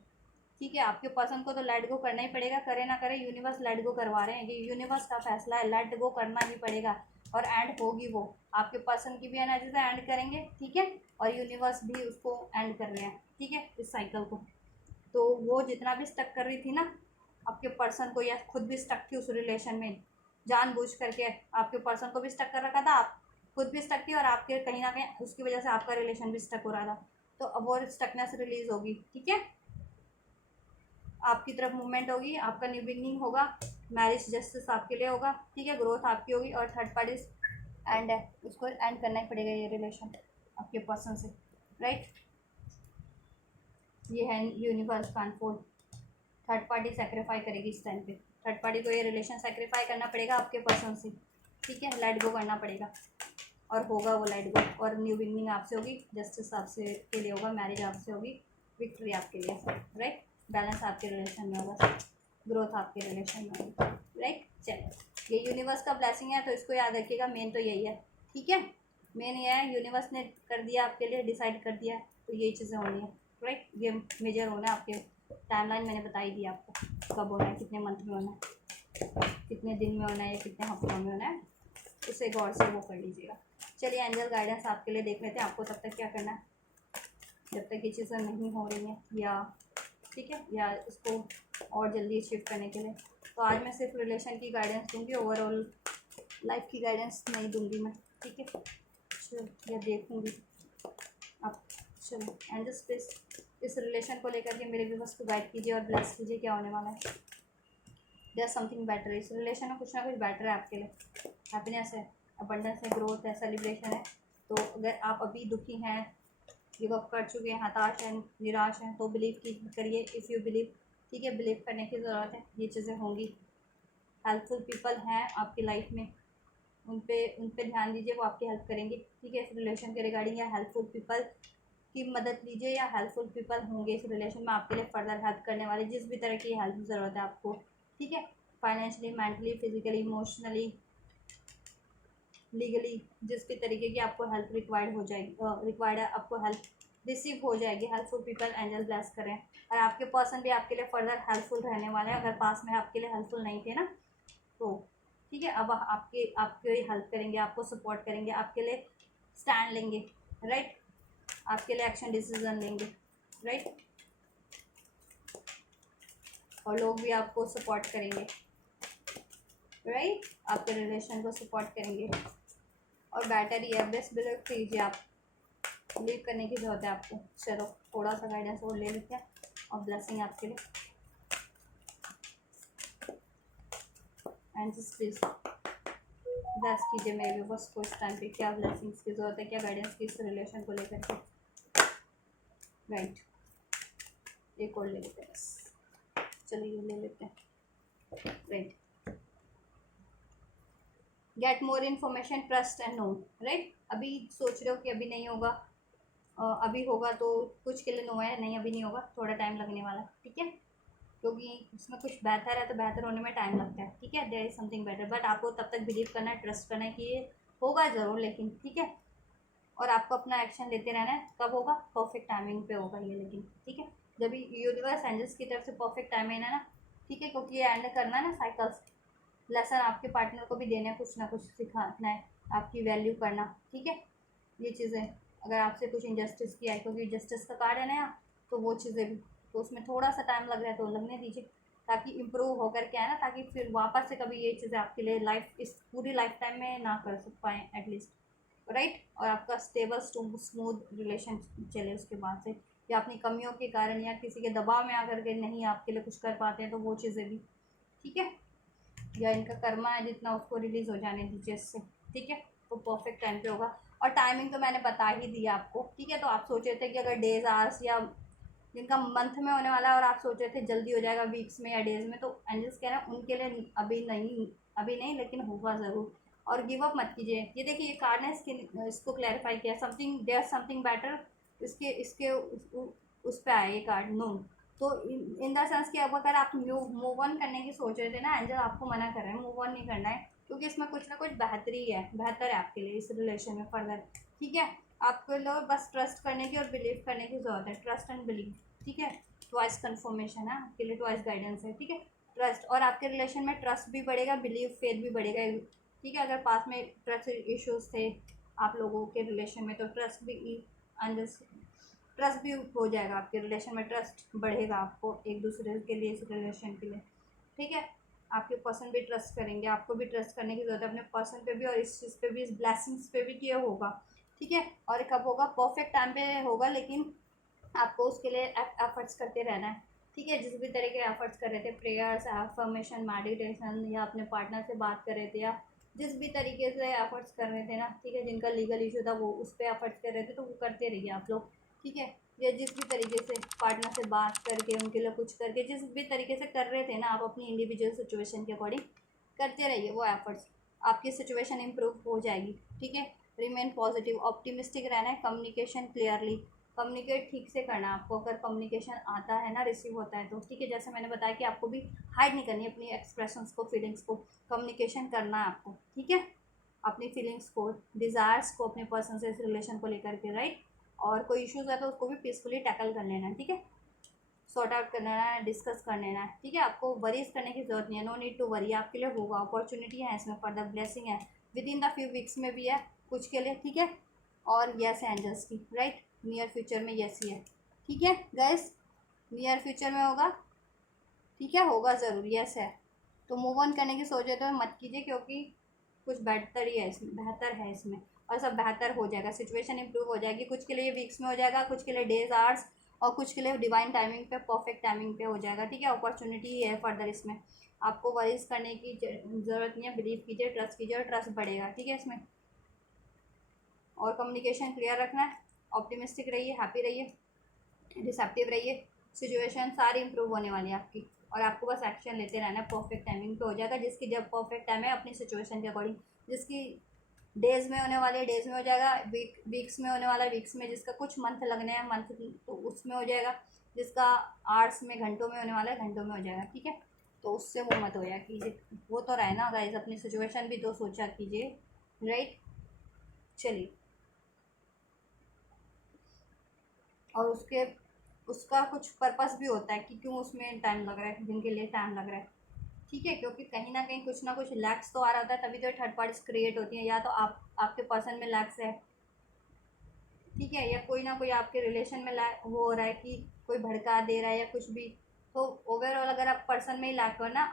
ठीक है। आपके पर्सन को तो लेट गो करना ही पड़ेगा, करे ना करे, यूनिवर्स लेट गो करवा रहे हैं, ये यूनिवर्स का फैसला है, लेट गो करना ही पड़ेगा, और एंड होगी वो, आपके पर्सन की भी एनर्जी से एंड करेंगे, ठीक है, और यूनिवर्स भी उसको एंड कर रहे हैं, ठीक है, इस साइकिल को। तो वो जितना भी स्टक कर रही थी ना आपके पर्सन को, या खुद भी स्टक थी उस रिलेशन में, जानबूझ करके आपके पर्सन को भी स्टक कर रखा था, आप खुद भी स्टक थी, और आपके कहीं ना कहीं उसकी वजह से आपका रिलेशन भी स्टक हो रहा था, तो अब वो स्टकनेस रिलीज होगी, ठीक है। आपकी तरफ मूवमेंट होगी, आपका न्यू बिगनिंग होगा, मैरिज जस्टिस आपके लिए होगा, ठीक है, ग्रोथ आपकी होगी, और थर्ड पार्टी एंड है, उसको एंड करना ही पड़ेगा ये रिलेशन आपके पर्सन से, राइट। ये है यूनिवर्स का अनफोल्ड, थर्ड पार्टी सेक्रीफाई करेगी इस टाइम पे, थर्ड पार्टी को ये रिलेशन सेक्रीफाई करना पड़ेगा आपके पर्सन से, ठीक है, लेट गो करना पड़ेगा और होगा वो लेट गो। और न्यू बिगनिंग आपसे होगी, जस्टिस आपसे के लिए होगा, मैरिज आपसे होगी, विक्ट्री आपके लिए, राइट। बैलेंस आपके रिलेशन में होगा, ग्रोथ आपके रिलेशन में होगी, राइट। चलो, ये यूनिवर्स का ब्लेसिंग है तो इसको याद रखिएगा, मेन तो यही है, ठीक है। मेन ये है, यूनिवर्स ने कर दिया आपके लिए, डिसाइड कर दिया, तो यही चीज़ें होनी है, राइट। ये मेजर होना है, आपके टाइमलाइन मैंने बताई दी आपको, कब होना है, कितने मंथ में होना है, कितने दिन में होना है, या कितने हफ्तों में होना है, उसे गौर से वो कर लीजिएगा। चलिए, एंजल गाइडेंस आपके लिए देख लेते हैं, आपको तब तक क्या करना है, जब तक ये चीज़ें नहीं हो रही हैं, या ठीक है, या इसको और जल्दी शिफ्ट करने के लिए। तो आज मैं सिर्फ रिलेशन की गाइडेंस दूंगी, ओवरऑल लाइफ की गाइडेंस नहीं दूंगी मैं, ठीक है। चलो, या देखूंगी आप। चलो, एंजल स्पेस इस रिलेशन को लेकर के मेरे व्यूअर्स को गाइड कीजिए और ब्लेस कीजिए, क्या होने वाला है। देयर समथिंग बेटर, इस रिलेशन में कुछ ना कुछ बेटर है आपके लिए। हैप्पीनेस है, अबंडेंस है, ग्रोथ है, सेलिब्रेशन है। तो अगर आप अभी दुखी हैं, गिव अप कर चुके हैं, हताश हैं, निराश हैं, तो बिलीव करिए, इफ़ यू बिलीव, ठीक है, बिलीव करने की ज़रूरत है, ये चीज़ें होंगी। हेल्पफुल पीपल हैं आपकी लाइफ में, उन पे ध्यान दीजिए, वो आपकी हेल्प करेंगे, ठीक है। इस रिलेशन के रिगार्डिंग या हेल्पफुल पीपल की मदद लीजिए, या हेल्पफुल पीपल होंगे इस रिलेशन में आपके लिए फर्दर हेल्प करने वाले, जिस भी तरह की हेल्प की ज़रूरत है आपको, ठीक है। Financially, mentally, physically, emotionally, legally, जिस भी तरीके की आपको हेल्प रिक्वायर्ड हो जाएगी, रिक्वायर्ड है, आपको हेल्प रिसीव हो जाएगी। हेल्पफुल पीपल एंजल ब्लेस करें, और आपके पर्सन भी आपके लिए फर्दर हेल्पफुल रहने वाले हैं। अगर पास में आपके लिए हेल्पफुल नहीं थे ना, तो ठीक है, अब आपके आपके हेल्प करेंगे, आपको सपोर्ट करेंगे, आपके लिए स्टैंड लेंगे, राइट। आपके लिए एक्शन डिसीजन लेंगे, राइट। और लोग भी आपको सपोर्ट करेंगे, राइट। आपके रिलेशन को सपोर्ट करेंगे, और बेटर ही है, बेस्ट बिलीव कीजिए आप, बिलीव करने की ज़रूरत है आपको। चलो, थोड़ा सा गाइडेंस और ले लेते हैं, और ब्लेसिंग आपके लिए। एंड प्लीज ब्लेस कीजिए मेरे व्यूअर्स को इस टाइम पे, क्या ब्लेसिंग्स की ज़रूरत है, क्या गाइडेंस की इस रिलेशन को लेकर के, राइट। एक और ले लेते हैं बस, चलिए ले लेते हैं, right. Get more information, trust and know, right. अभी सोच रहे हो कि अभी नहीं होगा, अभी होगा, तो कुछ के लिए नो है, नहीं अभी नहीं होगा, थोड़ा टाइम लगने वाला है, ठीक है। क्योंकि इसमें कुछ बेहतर है, तो बेहतर होने में टाइम लगता है, ठीक है। There is something better, but आपको तब तक बिलीव करना है, ट्रस्ट करना है कि ये होगा ज़रूर, लेकिन ठीक है। और आपको अपना एक्शन लेते रहना है, कब होगा, परफेक्ट टाइमिंग पे होगा ये, लेकिन ठीक है। जब यूनिवर्स एंजल्स की तरफ से परफेक्ट टाइमिंग है ना, ठीक है, क्योंकि ये एंड करना है ना साइकिल्स, लेसन आपके पार्टनर को भी देना है, कुछ ना कुछ सिखाना है, आपकी वैल्यू करना, ठीक है। ये चीज़ें, अगर आपसे कुछ इनजस्टिस किया है, क्योंकि जस्टिस का कार्ड है ना, तो वो चीज़ें भी, तो उसमें थोड़ा सा टाइम लग रहा है, तो लगने दीजिए, ताकि इम्प्रूव होकर के आए ना, ताकि फिर वापस से कभी ये चीज़ें आपके लिए लाइफ, इस पूरी लाइफ टाइम में ना कर सक पाएँ एटलीस्ट, राइट। और आपका स्टेबल स्मूथ रिलेशन चले उसके बाद से, या अपनी कमियों के कारण या किसी के दबाव में आकर के नहीं आपके लिए कुछ कर पाते हैं, तो वो चीज़ें भी, ठीक है। या इनका कर्मा है जितना, उसको रिलीज़ हो जाने दीजिए इससे, ठीक है। वो परफेक्ट टाइम पे होगा, और टाइमिंग तो मैंने बता ही दी आपको, ठीक है। तो आप सोच रहे थे कि अगर डेज आवर्स या जिनका मंथ में होने वाला है, और आप सोच रहे थे जल्दी हो जाएगा वीक्स में या डेज में, तो एंजल्स कह रहे हैं उनके लिए अभी नहीं, लेकिन होगा ज़रूर। और गिव अप मत कीजिए, ये देखिए, ये कार्ड ने इसको क्लैरिफाई किया, समथिंग देयर समथिंग बेटर, इसके इसके उस पर आया ये कार्ड, नो। तो इन द सेंस कि अब अगर आप मूव ऑन करने की सोच रहे थे ना, एंजल आपको मना कर रहे हैं, मूव ऑन नहीं करना है, क्योंकि इसमें कुछ ना कुछ बेहतर है आपके लिए इस रिलेशन में फर्दर, ठीक है। आपको लोग बस ट्रस्ट करने की और बिलीव करने की ज़रूरत है, ट्रस्ट एंड बिलीव, ठीक है। ट्वाइस कन्फर्मेशन है आपके लिए, ट्वाइस गाइडेंस है, ठीक है। ट्रस्ट, और आपके रिलेशन में ट्रस्ट भी बढ़ेगा, बिलीव फेथ भी बढ़ेगा, ठीक है। अगर पास में ट्रस्ट इश्यूज थे आप लोगों के रिलेशन में, तो ट्रस्ट भी हो जाएगा आपके रिलेशन में, ट्रस्ट बढ़ेगा आपको एक दूसरे के लिए, इस रिलेशन के लिए, ठीक है। आपके पर्सन भी ट्रस्ट करेंगे, आपको भी ट्रस्ट करने की ज़रूरत है अपने पर्सन पे भी, और इस चीज़ पे भी, इस ब्लेसिंग्स पे भी किया होगा, ठीक है। और कब होगा, परफेक्ट टाइम पे होगा, लेकिन आपको उसके लिए एफर्ट्स करते रहना है, ठीक है। जिस भी तरह के एफर्ट्स कर रहे थे, प्रेयर्स, एफर्मेशन, मेडिटेशन, या अपने पार्टनर से बात कर रहे थे, या जिस भी तरीके से एफर्ट्स कर रहे थे ना, ठीक है, जिनका लीगल इशू था वो उस पर एफर्ट्स कर रहे थे, तो वो करते रहिए आप लोग, ठीक है। या जिस भी तरीके से पार्टनर से बात करके, उनके लिए कुछ करके, जिस भी तरीके से कर रहे थे ना आप अपनी इंडिविजुअल सिचुएशन के अकॉर्डिंग, करते रहिए वो एफर्ट्स। आपकी सिचुएशन इम्प्रूव हो जाएगी, ठीक है। रिमेन पॉजिटिव, ऑप्टिमिस्टिक रहना है, कम्युनिकेशन क्लियरली, कम्युनिकेट ठीक से करना है आपको। अगर कम्युनिकेशन आता है ना, रिसीव होता है तो ठीक है। जैसे मैंने बताया कि आपको भी हाइड नहीं करनी अपनी एक्सप्रेशंस को, फीलिंग्स को, कम्युनिकेशन करना है आपको, ठीक है। अपनी फीलिंग्स को, डिज़ायर्स को अपने पर्सन से, इस रिलेशन को लेकर के, राइट। और कोई इश्यूज है तो उसको भी पीसफुली टैकल कर लेना है, ठीक है। सॉर्ट आउट कर लेना है, डिस्कस कर लेना है, ठीक है। आपको वरीज करने की जरूरत नहीं है, नो नीड टू वरी, आपके लिए होगा। अपॉर्चुनिटी है इसमें, फर्दर ब्लेसिंग है, with in the few weeks में भी है कुछ के लिए, ठीक है। और यस है एंजल्स की, राइट। नियर फ्यूचर में यस ही है, ठीक है गाइस। नियर फ्यूचर में होगा, ठीक है, होगा ज़रूर, यस है। तो मूव ऑन करने की सोचे तो मत कीजिए, क्योंकि कुछ बेहतर ही है इसमें, बेहतर है इसमें, और सब बेहतर हो जाएगा, सिचुएशन इंप्रूव हो जाएगी। कुछ के लिए वीक्स में हो जाएगा, कुछ के लिए डेज, आवर्स, और कुछ के लिए डिवाइन टाइमिंग पे, परफेक्ट टाइमिंग पे हो जाएगा, ठीक है। अपॉर्चुनिटी है फर्दर इसमें, आपको वरीज करने की ज़रूरत नहीं है। बिलीव कीजिए, ट्रस्ट कीजिए, और ट्रस्ट बढ़ेगा, ठीक है इसमें। और कम्युनिकेशन क्लियर रखना है, ऑप्टिमिस्टिक रहिए, हैप्पी रहिए, रिसेप्टिव रहिए। सिचुएशन सारी इंप्रूव होने वाली है आपकी, और आपको बस एक्शन लेते रहना है, परफेक्ट टाइमिंग पे हो जाएगा। जिसकी जब परफेक्ट टाइम है अपनी सिचुएशन के अकॉर्डिंग, जिसकी डेज में होने वाले डेज में हो जाएगा, वीक्स में होने वाला वीक्स में, जिसका कुछ मंथ लगने हैं मंथ तो उसमें हो जाएगा, जिसका आवर्स में, घंटों में होने वाला है घंटों में हो जाएगा, ठीक है। तो उससे वो मत हो जाए कीजिए, वो तो रहे ना गाइस, अपनी सिचुएशन भी तो सोचा कीजिए, राइट। चलिए, और उसका कुछ पर्पस भी होता है कि क्यों उसमें टाइम लग रहा है, जिनके लिए टाइम लग रहा है, ठीक है। क्योंकि कहीं ना कहीं कुछ ना कुछ लैक्स तो आ रहा होता है, तभी तो थर्ड पार्टीज क्रिएट होती हैं। या तो आपके पर्सन में लैक्स है, ठीक है, या कोई ना कोई आपके रिलेशन में वो हो रहा है कि कोई भड़का दे रहा है या कुछ भी। तो ओवरऑल अगर आप पर्सन में ही लैक हो ना,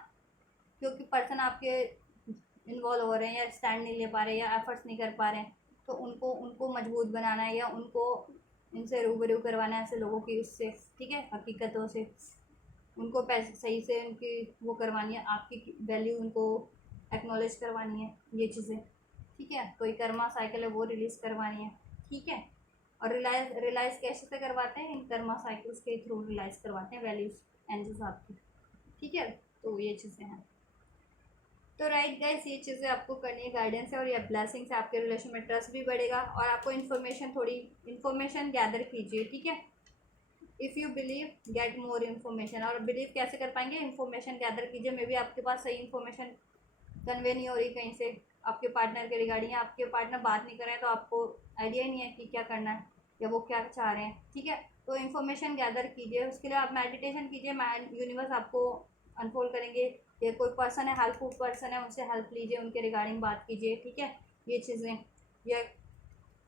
क्योंकि पर्सन आपके इन्वॉल्व हो रहे हैं, या स्टैंड नहीं ले पा रहे, या एफर्ट्स नहीं कर पा रहे हैं, तो उनको उनको मजबूत बनाना है, या उनको इनसे रूबरू करवाना है, ऐसे लोगों की उससे, ठीक है, हकीकतों से। उनको पैसे सही से उनकी वो करवानी है, आपकी वैल्यू उनको एक्नॉलेज करवानी है, ये चीज़ें, ठीक है। कोई कर्मा साइकिल है वो रिलीज़ करवानी है, ठीक है। और रिलाइज कैसे से करवाते हैं, इन कर्मा साइकिल्स के थ्रू रिलाइज करवाते हैं वैल्यूज एंजल्स आपकी, ठीक है। तो ये चीज़ें हैं। तो राइट गाइस, ये चीज़ें आपको करनी है, गाइडेंस है, और ये ब्लेसिंग से आपके रिलेशन में ट्रस्ट भी बढ़ेगा, और आपको इन्फॉर्मेशन, थोड़ी इन्फॉर्मेशन गैदर कीजिए, ठीक है। If you believe gate more information, और बिलीव कैसे कर पाएंगे, इन्फॉर्मेशन गैदर कीजिए। मे बी आपके पास सही इन्फॉर्मेशन कन्वे नहीं हो रही कहीं से आपके पार्टनर के रिगार्डिंग, आपके पार्टनर बात नहीं कर रहे हैं, तो आपको आइडिया ही नहीं है कि क्या करना है या वो क्या चाह रहे हैं, ठीक है। तो इन्फॉर्मेशन गैदर कीजिए, उसके लिए आप मेडिटेशन कीजिए, यूनिवर्स आपको अनफोल्ड करेंगे। या कोई पर्सन है, हेल्पफुल पर्सन है, उनसे हेल्प लीजिए, उनके रिगार्डिंग बात कीजिए, ठीक है। ये चीज़ें, या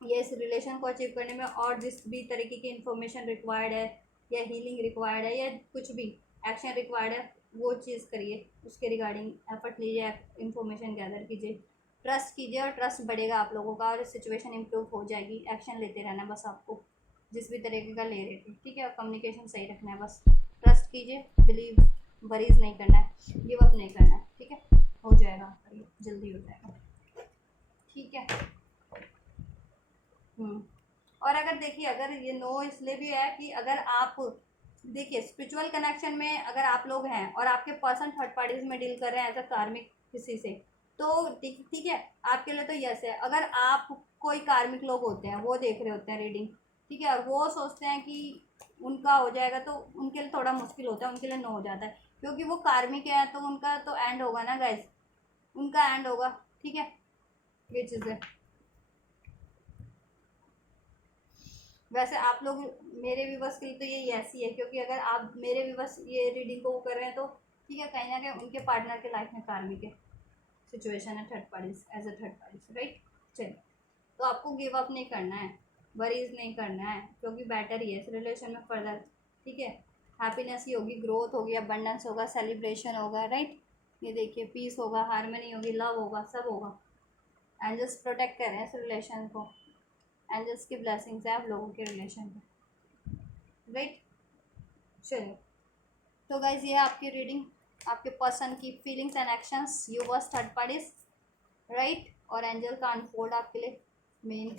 ये इस रिलेशन को अचीव करने में और जिस भी तरीके की इंफॉर्मेशन रिक्वायर्ड है, या हीलिंग रिक्वायर्ड है, या कुछ भी एक्शन रिक्वायर्ड है, वो चीज़ करिए, उसके रिगार्डिंग एफर्ट लीजिए, इंफॉर्मेशन गैदर कीजिए, ट्रस्ट कीजिए, और ट्रस्ट बढ़ेगा आप लोगों का, और सिचुएशन इंप्रूव हो जाएगी। एक्शन लेते रहना बस आपको, जिस भी तरीके का ले रहे थे, ठीक है। और कम्युनिकेशन सही रखना है, बस ट्रस्ट कीजिए, बिलीव, वरीज नहीं करना है, गिव अप नहीं करना है, ठीक है। हो जाएगा आपका, ये जल्दी हो जाएगा, ठीक है। और अगर देखिए, अगर ये नो इसलिए भी है कि अगर आप देखिए स्पिरिचुअल कनेक्शन में अगर आप लोग हैं, और आपके पर्सन थर्ड पार्टीज में डील कर रहे हैं एज अ कार्मिक किसी से, तो ठीक है, आपके लिए तो यस है। अगर आप कोई कार्मिक लोग होते हैं, वो देख रहे होते हैं रीडिंग, ठीक है, और वो सोचते हैं कि उनका हो जाएगा, तो उनके लिए थोड़ा मुश्किल होता है, उनके लिए नो हो जाता है, क्योंकि वो कार्मिक है, तो उनका तो एंड होगा ना गाइस, उनका एंड होगा, ठीक है। ये चीज़ें, वैसे आप लोग मेरे व्यूवर्स के लिए तो ये ऐसी है, क्योंकि अगर आप मेरे व्यूवर्स ये रीडिंग को वो कर रहे हैं, तो ठीक है, कहीं ना कहीं उनके पार्टनर के लाइफ में कार्मिक है, सिचुएशन है, third parties, as a third parties, right. चलिए, तो आपको गिव अप नहीं करना है, वरीज नहीं करना है, क्योंकि बेटर ही है इस रिलेशन में फर्दर, ठीक है। हैप्पीनेस ही होगी, ग्रोथ होगी, अबंडेंस होगा, सेलिब्रेशन होगा, राइट। ये देखिए, पीस होगा, हारमोनी होगी, लव होगा, सब होगा। एंजल्स प्रोटेक्ट कर रहे हैं इस रिलेशन को, एंजल्स की ब्लेसिंग्स है आप लोगों के रिलेशन में, राइट। चलिए, तो गाइज ये है आपकी रीडिंग, आपके पर्सन की feelings and actions, yours, third parties, right. और एंजल का अनफोल्ड आपके लिए, मेन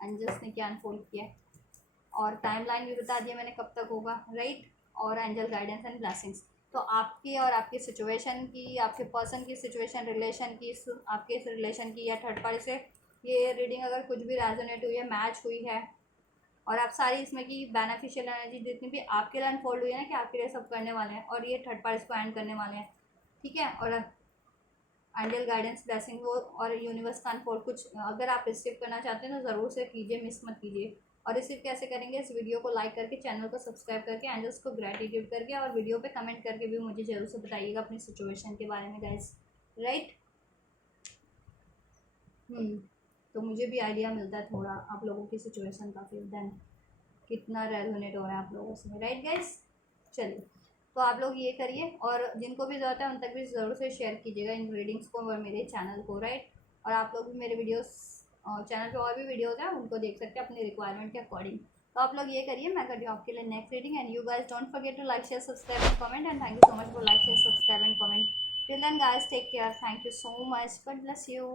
एंजल्स ने क्या अनफोल्ड किया है, और टाइमलाइन भी बता दिया मैंने कब तक होगा, राइट। और एंजल गाइडेंस एंड ब्लेसिंग्स, तो आपकी और आपकी सिचुएशन की, आपके पर्सन की सिचुएशन, रिलेशन की, आपके इस रिलेशन की या थर्ड पार्टी से ये रीडिंग अगर कुछ भी रेजोनेट हुई है, मैच हुई है, और आप सारी इसमें की बेनिफिशियल एनर्जी जितनी भी आपके लिए अनफोल्ड हुई है ना कि आपके लिए सब करने वाले हैं और ये थर्ड पार्टी को एंड करने वाले हैं, ठीक है। और एंजल गाइडेंस, ब्लेसिंग वो और यूनिवर्स का अनफोल्ड कुछ अगर आप रिसीव करना चाहते हैं तो ज़रूर से कीजिए, मिस मत कीजिए। और रिसीव कैसे करेंगे, इस वीडियो को लाइक करके, चैनल को सब्सक्राइब करके, एंजल्स को ग्रेटिट्यूड करके, और वीडियो पे कमेंट करके भी मुझे ज़रूर से बताइएगा अपनी सिचुएशन के बारे में गाइस, राइट। तो मुझे भी आइडिया मिलता है थोड़ा आप लोगों की सिचुएशन का, फिर देन कितना रेजोनेट हो रहा है आप लोगों से, राइट गाइस। चलिए, तो आप लोग ये करिए और जिनको भी ज़रूरत है उन तक भी ज़रूर से शेयर कीजिएगा इन रीडिंग्स को और मेरे चैनल को, राइट। और आप लोग भी मेरे वीडियोस चैनल पे और भी वीडियोस हैं उनको देख सकते हैं अपनी रिक्वायरमेंट के अकॉर्डिंग। तो आप लोग ये करिए, मैं करती हूँ आपके लिए next reading. And you guys don't forget to like, share, subscribe and comment. And thank you so much for like, share, subscribe and comment. Till then guys, take care, thank you so much, God bless you.